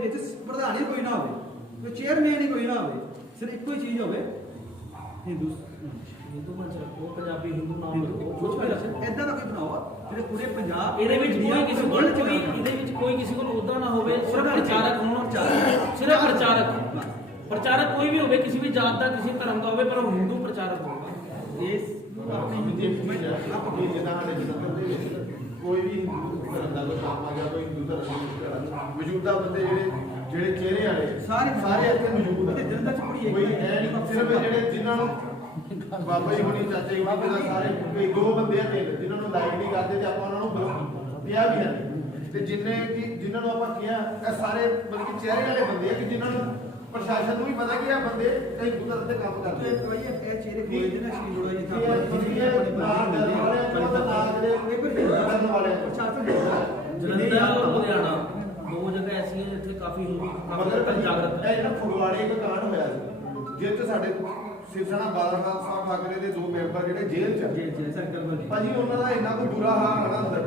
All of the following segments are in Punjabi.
प्रधान ही कोई ना हो, चेयरमैन ही कोई ना हो, सिर्फ एक ही चीज़ हो हिंदू हिंदू पंच रखो, पंजाबी हिंदू नाम रखो, कुछ भी रखो, ऐसा ना कोई बनाओ ਜਿਹੜੇ ਪੂਰੇ ਪੰਜਾਬ ਇਹਦੇ ਵਿੱਚ ਕੋਈ ਕਿਸੇ ਕੋਲ ਇਹਦੇ ਵਿੱਚ ਕੋਈ ਕਿਸੇ ਕੋਲ ਉਹਦਾ ਨਾ ਹੋਵੇ, ਸਿਰਫ ਪ੍ਰਚਾਰਕ ਹੋਣ, ਸਿਰਫ ਪ੍ਰਚਾਰਕ ਕੋਈ ਵੀ ਹੋਵੇ, ਕਿਸੇ ਵੀ ਜਾਤ ਦਾ ਕਿਸੇ ਧਰਮ ਦਾ ਹੋਵੇ, ਪਰ ਉਹ ਹਿੰਦੂ ਪ੍ਰਚਾਰਕ ਹੋਵੇ। ਇਸ ਆਪਣੀ ਮੂਵਮੈਂਟ ਆਪਾਂ ਜਿੱਦਾਂ ਸਾਡੇ ਜਲੰਧਰ ਦੇ ਵਿੱਚ ਕੋਈ ਵੀ ਹਿੰਦੂ ਧਰਮ ਦਾ ਕੋਈ ਕੰਮ ਆ ਗਿਆ, ਕੋਈ ਹਿੰਦੂ ਧਰਮ ਦਾ ਮੌਜੂਦਾ ਬੰਦੇ ਜਿਹੜੇ ਚਿਹਰੇ ਵਾਲੇ ਸਾਰੇ ਇੱਥੇ ਮੌਜੂਦ ਆ। ਜਲੰਧਰ ਚ ਪੂਰੀ ਕੋਈ ਹੈ ਨਹੀਂ, ਸਿਰਫ ਜਿਹੜੇ ਜਿਨ੍ਹਾਂ ਨੂੰ ਬਾਬਾ ਜੀ ਹੋਣੀ, ਚਾਚੇ ਜੀ ਬਾਬਾ ਜੀ ਸਾਰੇ ਕੋਈ ਦੋ ਬੰਦੇ ਆ ਜਿਨ੍ਹਾਂ ਨੂੰ ਲਾਈਕ ਨਹੀਂ ਕਰਦੇ ਤੇ ਆਪਾਂ ਉਹਨਾਂ ਨੂੰ ਕਿਹਾ ਵੀ ਹੈ, ਤੇ ਜਿਨ੍ਹਾਂ ਨੂੰ ਆਪਾਂ ਕਿਹਾ ਇਹ ਸਾਰੇ ਬਲਕਿ ਚਿਹਰੇ ਵਾਲੇ ਬੰਦੇ ਆ ਕਿ ਜਿਨ੍ਹਾਂ ਨੂੰ ਪ੍ਰਸ਼ਾਸਨ ਨੂੰ ਵੀ ਪਤਾ ਕਿ ਇਹ ਬੰਦੇ ਕਈ ਕੁਦਰਤ ਦੇ ਕੰਮ ਕਰਦੇ ਆ। ਇਹ ਚਿਹਰੇ ਕੋਈ ਜਿਹਨਾਂ ਸ਼੍ਰੀ ਲੋੜਾ ਜੀ ਤਾਂ ਜਲੰਧਰ ਲੁਧਿਆਣਾ ਦੋ ਜਗ੍ਹਾ ਐਸੀਆਂ ਜਿੱਥੇ ਕਾਫੀ ਜਾਗਰਤ ਹੈ। ਜਿਹੜਾ ਫਗਵਾੜੇ ਇੱਕ ਕਾਂਡ ਹੋਇਆ ਸੀ ਜਿੱਥੇ ਸਾਡੇ ਸਿਰਸਣਾ ਬਾਦਲ ਸਾਹਿਬ ਠਾਕਰੇ ਦੇ ਦੋ ਮੈਂਬਰ ਜਿਹੜੇ ਜੇਲ੍ਹ ਚ ਭਾਜੀ ਉਹਨਾਂ ਦਾ ਇੰਨਾ ਕੋਈ ਬੁਰਾ ਹਾਲ ਹੋਣਾ ਅੰਦਰ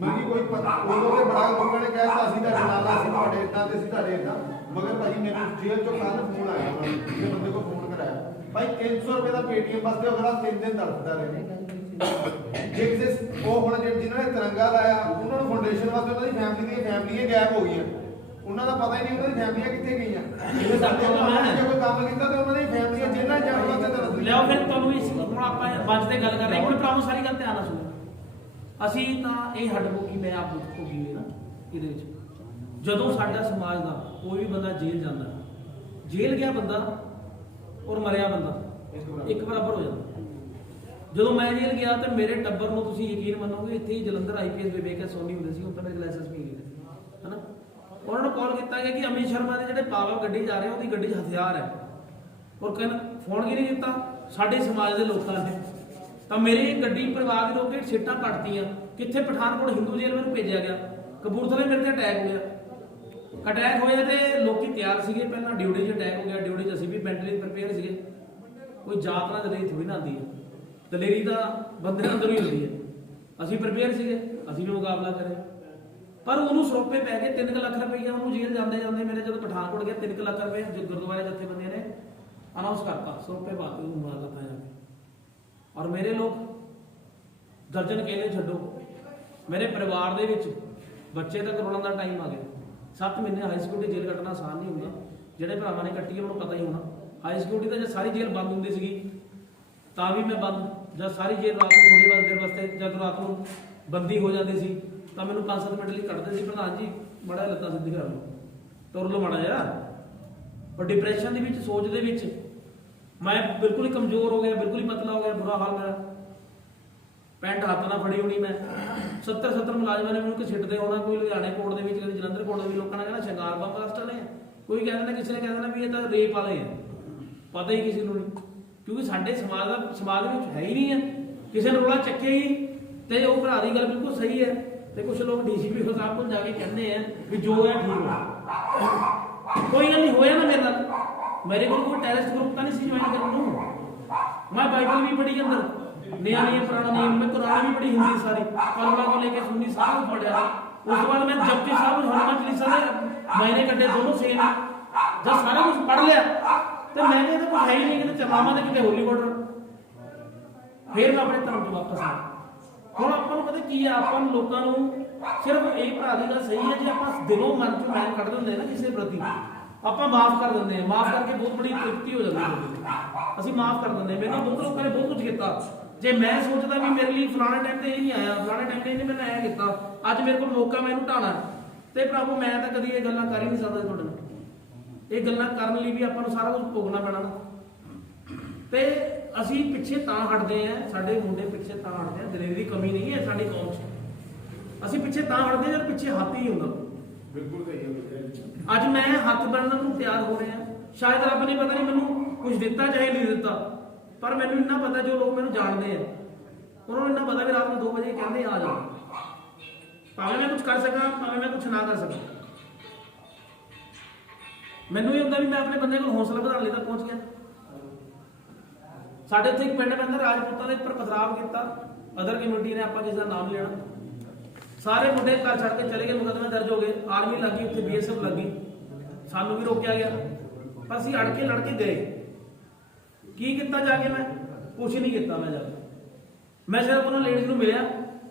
ਮਗੀ ਕੋਈ ਪਤਾ ਉਦੋਂ ਤੇ ਬੜਾ ਲੋਕਾਂ ਨੇ ਕਹਿਤਾ ਅਸੀਂ ਤੁਹਾਡੇ ਨਾਲ ਅਸੀਂ ਤੁਹਾਡੇ ਇਦਾਂ ਤੇ ਅਸੀਂ ਤੁਹਾਡੇ ਇਦਾਂ, ਮਗਰ ਭਾਜੀ ਮੈਨੂੰ ਜੇਲ੍ਹ ਚੋਂ ਕੱਲ ਫੋਨ ਆਇਆ ਉਹਨਾਂ ਨੂੰ, ਕਿਸੇ ਬੰਦੇ ਕੋਲ ਫੋਨ ਕਰਾਇਆ ਭਾਈ 300 ਰੁਪਏ ਦਾ ਪੇਟੀਐਮ ਵਾਸਤੇ ਅਗਲਾ 3 ਦਿਨ ਤੜਫਦਾ ਰਹੇ। ਜੇ ਕਿਸੇ ਉਹ ਹੁਣ ਜਿਨ੍ਹਾਂ ਨੇ ਤਿਰੰਗਾ ਲਾਇਆ ਉਹਨਾਂ ਨੂੰ ਫਾਊਂਡੇਸ਼ਨ ਵਾਸਤੇ ਉਹਨਾਂ ਦੀ ਫੈਮਲੀਆਂ ਗਾਇਬ ਹੋ ਗਈਆਂ, ਉਹਨਾਂ ਦਾ ਪਤਾ ਹੀ ਨਹੀਂ ਉਹਨਾਂ ਦੀ ਫੈਮਲੀਆਂ ਕਿੱਥੇ ਗਈਆਂ। ਜੇ ਸਾਡੇ ਕੋਈ ਕੰਮ ਕੀਤਾ ਤੇ ਉਹਨਾਂ ਦੀ ਫੈਮਲੀਆਂ ਜੇਲ੍ਹਾਂ ਜਾਣ ਵਾਸਤੇ ਤਰਸ ਗਈਆਂ। ਲਿਆਓ ਫਿਰ ਤੁਹਾਨੂੰ ਇਸ ਹੁਣ ਆਪਾਂ ਬੰਦ ਤੇ ਗੱਲ ਕਰ ਰਹੇ ਹਾਂ, ਕੋਈ ਭਰਾਵਾਂ ਸਾਰੀ ਗੱਲ ਧਿਆਨ ਨਾਲ ਸੁਣੋ। ਅਸੀਂ ਤਾਂ ਇਹ ਹੱਡ ਮੁੱਕੀ ਮੈਂ ਆਪ ਹੋ ਗਈ ਨਾ ਇਹਦੇ ਵਿੱਚ, ਜਦੋਂ ਸਾਡਾ ਸਮਾਜ ਦਾ ਕੋਈ ਵੀ ਬੰਦਾ ਜੇਲ੍ਹ ਜਾਂਦਾ, ਜੇਲ੍ਹ ਗਿਆ ਬੰਦਾ ਔਰ ਮਰਿਆ ਬੰਦਾ ਇੱਕ ਬਰਾਬਰ ਹੋ ਜਾਂਦਾ। ਜਦੋਂ ਮੈਂ ਜੇਲ੍ਹ ਗਿਆ ਤੇ ਮੇਰੇ ਟੱਬਰ ਨੂੰ ਤੁਸੀਂ ਯਕੀਨ ਮੰਨੋਗੇ ਇੱਥੇ ਹੀ ਜਲੰਧਰ IPS ਵੇਖ ਕੇ ਸੋਨੀ ਹੁੰਦੇ ਸੀ, ਹੁਣ ਤਾਂ ਮੇਰੇ ਕੋਲ SSP ਹੈ ਨਾ, ਉਹਨਾਂ ਨੂੰ ਕਾਲ ਕੀਤਾ ਗਿਆ ਕਿ ਅਮਿਤ ਸ਼ਰਮਾ ਦੇ ਜਿਹੜੇ ਪਾਵਰ ਗੱਡੀ ਜਾ ਰਹੇ ਉਹਦੀ ਗੱਡੀ 'ਚ ਹਥਿਆਰ ਹੈ, ਔਰ ਕਹਿੰਦਾ ਫੋਨ ਕੀ ਨਹੀਂ ਕੀਤਾ ਸਾਡੇ ਸਮਾਜ ਦੇ ਲੋਕਾਂ ਨੇ, ਤਾਂ ਮੇਰੀ ਗੱਡੀ ਪਰਿਵਾਰ ਦੇ ਲੋਕ ਸੀਟਾਂ ਕੱਟਤੀਆਂ। ਕਿੱਥੇ ਪਠਾਨਕੋਟ ਹਿੰਦੂ ਜੇਲ੍ਹ ਮੈਨੂੰ ਭੇਜਿਆ ਗਿਆ, ਕਪੂਰਥਲੇ ਮੇਰੇ ਤੇ ਅਟੈਕ ਹੋਇਆ ਤੇ ਲੋਕੀ ਤਿਆਰ ਸੀਗੇ, ਪਹਿਲਾਂ ਡਿਊਟੀ 'ਚ ਅਟੈਕ ਹੋ ਗਿਆ, ਡਿਊਟੀ 'ਚ ਅਸੀਂ ਵੀ ਮੈਂਟਲੀ ਪ੍ਰਿਪੇਅਰ ਸੀਗੇ। ਕੋਈ ਜਾਤ ਨਾਲ ਦਲੇਰੀ ਥੋੜੀ ਨਾ ਆਉਂਦੀ ਹੈ, ਦਲੇਰੀ ਤਾਂ ਬੰਦੇ ਅੰਦਰੋਂ ਹੀ ਹੁੰਦੀ ਹੈ। ਅਸੀਂ ਪ੍ਰਿਪੇਅਰ ਸੀਗੇ, ਅਸੀਂ ਵੀ ਮੁਕਾਬਲਾ ਕਰਿਆ, ਪਰ ਉਹਨੂੰ ਸਰੋਪੇ ਪੈ ਗਏ 3 ਲੱਖ ਰੁਪਏ ਉਹਨੂੰ ਜੇਲ੍ਹ ਜਾਂਦੇ ਮੇਰੇ ਜਦੋਂ ਪਠਾਨਕੋਟ ਗਿਆ 3 ਲੱਖ ਰੁਪਏ ਗੁਰਦੁਆਰੇ ਜਥੇਬੰਦੀਆਂ ਨੇ ਅਨਾਉਂਸ ਕਰਤਾ, ਸਰੋਪੇ ਬਾਤੇ ਉਹਨੂੰ ਮਾਰ ਦਿੱਤਾ ਜਾ ਕੇ। ਔਰ ਮੇਰੇ ਲੋਕ ਦਰਜਨ ਕਹਿੰਦੇ ਛੱਡੋ, ਮੇਰੇ ਪਰਿਵਾਰ ਦੇ ਵਿੱਚ ਬੱਚੇ ਤੱਕ ਰੋਣ ਦਾ ਟਾਈਮ ਆ ਗਿਆ। 7 ਮਹੀਨੇ ਹਾਈ ਸਿਕਿਉਰਿਟੀ ਜੇਲ੍ਹ ਕੱਟਣਾ ਆਸਾਨ ਨਹੀਂ ਹੁੰਦਾ, ਜਿਹੜੇ ਭਰਾਵਾਂ ਨੇ ਕੱਟੀ ਉਹਨੂੰ ਪਤਾ ਹੀ ਹੋਣਾ। ਹਾਈ ਸਿਕਿਉਰਿਟੀ ਤਾਂ ਜਦ ਸਾਰੀ ਜੇਲ੍ਹ ਬੰਦ ਹੁੰਦੀ ਸੀਗੀ ਤਾਂ ਵੀ ਮੈਂ ਬੰਦ, ਜਦ ਸਾਰੀ ਜੇਲ੍ਹ ਰਾਤ ਨੂੰ ਥੋੜੀ ਦੇਰ ਵਾਸਤੇ ਜਦ ਰਾਤ ਨੂੰ ਬੰਦੀ ਹੋ ਜਾਂਦੀ ਸੀ ਤਾਂ ਮੈਨੂੰ 5-7 ਮਿੰਟ ਲਈ ਕੱਢਦੇ ਸੀ, ਪ੍ਰਧਾਨ ਜੀ ਬੜਾ ਲੱਤਾਂ ਸਿੱਧੀ ਕਰ ਲਓ, ਤੁਰ ਲਓ ਮਾੜਾ ਜਿਹਾ। ਪਰ ਡਿਪਰੈਸ਼ਨ ਦੇ ਵਿੱਚ, ਸੋਚ ਦੇ ਵਿੱਚ ਮੈਂ ਬਿਲਕੁਲ ਹੀ ਕਮਜ਼ੋਰ ਹੋ ਗਿਆ, ਬਿਲਕੁਲ ਹੀ ਪਤਲਾ ਹੋ ਗਿਆ, ਬੁਰਾ ਹਾਲ ਮੇਰਾ। ਪੈਂਟ ਹੱਥ ਨਾਲ ਫੜੀ ਹੋਣੀ ਮੈਂ, 70 ਮੁਲਾਜ਼ਮਾਂ ਨੇ ਮੈਨੂੰ ਕਿ ਛਿੱਟਦੇ ਹੋਣਾ, ਕੋਈ ਲੁਧਿਆਣੇ ਕੋਰਟ ਦੇ ਵਿੱਚ, ਕਦੇ ਜਲੰਧਰ ਕੋਰਟ ਦੇ ਵੀ ਲੋਕਾਂ ਨੇ ਕਹਿਣਾ ਸ਼ਿੰਗਾਰ ਬੰਬ ਬਲਾਸਟਰ ਨੇ, ਕੋਈ ਕਹਿ ਦਿੰਦਾ, ਕਿਸੇ ਨੇ ਕਹਿ ਦੇਣਾ ਵੀ ਇਹ ਤਾਂ ਰੇਪ ਵਾਲੇ ਆ, ਪਤਾ ਹੀ ਕਿਸੇ ਨੂੰ ਨਹੀਂ, ਕਿਉਂਕਿ ਸਾਡੇ ਸਮਾਜ ਵਿੱਚ ਹੈ ਹੀ ਨਹੀਂ ਹੈ, ਕਿਸੇ ਨੇ ਰੋਲਾ ਚੱਕਿਆ ਹੀ। ਤੇ ਉਹ ਭਰਾ ਦੀ ਗੱਲ ਬਿਲਕੁਲ ਸਹੀ ਹੈ, ਤੇ ਕੁਝ ਲੋਕ DCP ਸਾਹਿਬ ਕੋਲ ਜਾ ਕੇ ਕਹਿੰਦੇ ਆ ਵੀ ਜੋ ਹੈ ਠੀਕ ਹੋ, ਕੋਈ ਗੱਲ ਨਹੀਂ ਹੋਇਆ ਨਾ ਮੇਰੇ ਨਾਲ। ਮੇਰੇ ਕੋਲ ਕੋਈ ਟੈਰਰਿਸਟ ਗਰੁੱਪ ਤਾਂ ਨਹੀਂ ਸੀ ਜੁਆਇਨ ਕਰਨ ਨੂੰ, ਮੈਂ ਬਾਈਬਲ ਵੀ ਪੜ੍ਹੀ ਅੰਦਰ, ਨया पुराना नहीं, मैं कुरान भी पढ़ी हिंदी सारी, कलमा को लेके सुन्नी सारा कुछ पढ़ा। उसके बाद मैं जपजी साहब हनुमान चालीसा के महीने कटे दोनों सेम, जब सारा कुछ पढ़ लिया तो मैं तो कुछ है ही नहीं कि चलावा ने कि होली बॉर्डर, फिर मैं अपने धर्म से वापस आया। ਹੁਣ ਆਪਾਂ ਨੂੰ ਪਤਾ ਕੀ ਆ, ਆਪਾਂ ਨੂੰ ਲੋਕਾਂ ਨੂੰ ਸਿਰਫ ਇਹ ਭਰਾ ਦੀ ਗੱਲ ਸਹੀ ਹੈ, ਜੇ ਆਪਾਂ ਦਿਲੋਂ ਮਨ ਚੋਂ ਮੈਲ ਕੱਢ ਦਿੰਦੇ ਨਾ ਕਿਸੇ ਪ੍ਰਤੀ, ਆਪਾਂ ਮਾਫ ਕਰ ਦਿੰਦੇ ਆ, ਮਾਫ ਕਰਕੇ ਬਹੁਤ ਬੜੀ ਤ੍ਰਿਪਤੀ ਹੋ ਜਾਂਦੀ ਹੈ, ਅਸੀਂ ਮਾਫ ਕਰ ਦਿੰਦੇ। ਮੈਨੂੰ ਬਹੁਤ ਲੋਕਾਂ ਨੇ ਬਹੁਤ ਕੁਝ ਕੀਤਾ, ਜੇ ਮੈਂ ਸੋਚਦਾ ਵੀ ਮੇਰੇ ਲਈ ਫਲਾਣੇ ਟਾਈਮ ਤੇ ਇਹ ਨਹੀਂ ਆਇਆ, ਫਲਾਣੇ ਟਾਈਮ ਤੇ ਇਹਨੇ ਮੈਨੂੰ ਐਂ ਕੀਤਾ, ਅੱਜ ਮੇਰੇ ਕੋਲ ਮੌਕਾ ਮੈਂ ਇਹਨੂੰ ਢਾਣਾ, ਤੇ ਭਰਾਵੋ ਮੈਂ ਤਾਂ ਕਦੀ ਇਹ ਗੱਲਾਂ ਕਰ ਹੀ ਨਹੀਂ ਸਕਦਾ ਤੁਹਾਡੇ ਨਾਲ। ਇਹ ਗੱਲਾਂ ਕਰਨ ਲਈ ਵੀ ਆਪਾਂ ਨੂੰ ਸਾਰਾ ਕੁਝ ਭੋਗਣਾ ਪੈਣਾ ਨਾ, ਤੇ ਅਸੀਂ ਪਿੱਛੇ ਤਾਂ ਹਟਦੇ ਆ, ਸਾਡੇ ਮੁੰਡੇ ਪਿੱਛੇ ਤਾਂ ਹਟਦੇ ਆ, ਦਲੇਰੀ ਦੀ ਕਮੀ ਨਹੀਂ ਹੈ ਸਾਡੀ ਕੌਮ 'ਚ, ਅਸੀਂ ਪਿੱਛੇ ਤਾਂ ਹਟਦੇ ਜਦ ਪਿੱਛੇ ਹੱਥ ਹੀ ਹੁੰਦਾ। ਬਿਲਕੁਲ ਸਹੀ। ਅੱਜ ਮੈਂ ਹੱਥ ਬਣਨ ਨੂੰ ਤਿਆਰ ਹੋ ਰਿਹਾ, ਸ਼ਾਇਦ ਰੱਬ ਨੇ ਪਤਾ ਨਹੀਂ ਮੈਨੂੰ ਕੁਝ ਦਿੱਤਾ ਚਾਹੇ ਨਹੀਂ ਦਿੱਤਾ, ਪਰ ਮੈਨੂੰ ਇੰਨਾ ਪਤਾ ਜੋ ਲੋਕ ਮੈਨੂੰ ਜਾਣਦੇ ਆ ਉਹਨਾਂ ਨੂੰ ਇੰਨਾ ਪਤਾ ਵੀ ਰਾਤ ਨੂੰ 2 ਵਜੇ ਕਹਿੰਦੇ ਆ ਜਾਓ, ਭਾਵੇਂ ਮੈਂ ਕੁਝ ਕਰ ਸਕਾਂ ਭਾਵੇਂ ਮੈਂ ਕੁਝ ਨਾ ਕਰ ਸਕਾਂ, ਮੈਨੂੰ ਇਹ ਹੁੰਦਾ ਵੀ ਮੈਂ ਆਪਣੇ ਬੰਦੇ ਕੋਲ ਹੌਸਲਾ ਵਧਾਉਣ ਲਈ ਤਾਂ ਪਹੁੰਚ ਗਿਆ। ਸਾਡੇ ਇੱਥੇ ਇੱਕ ਪਿੰਡ ਪੈਂਦਾ ਰਾਜਪੂਤਾਂ ਦੇ ਉੱਪਰ ਪਥਰਾਵ ਕੀਤਾ, ਅਦਰ ਕਮਿਊਨਿਟੀ ਨੇ, ਆਪਾਂ ਜਿਸ ਦਾ ਨਾਮ ਲੈਣਾ, ਸਾਰੇ ਮੁੰਡੇ ਘਰ ਛੱਡ ਕੇ ਚਲੇ ਗਏ, ਮੁਕੱਦਮੇ ਦਰਜ ਹੋ ਗਏ, ਆਰਮੀ ਲੱਗੀ ਉੱਥੇ, BSF ਲੱਗੀ, ਸਾਨੂੰ ਵੀ ਰੋਕਿਆ ਗਿਆ, ਪਰ ਅਸੀਂ ਅੜ ਕੇ ਲੜ ਕੇ ਗਏ। ਕੀ ਕੀਤਾ ਜਾ ਕੇ? ਮੈਂ ਕੁਛ ਨਹੀਂ ਕੀਤਾ। ਮੈਂ ਜਾ ਕੇ ਮੈਂ ਸਿਰਫ ਉਹਨਾਂ ਲੇਡੀਜ਼ ਨੂੰ ਮਿਲਿਆ,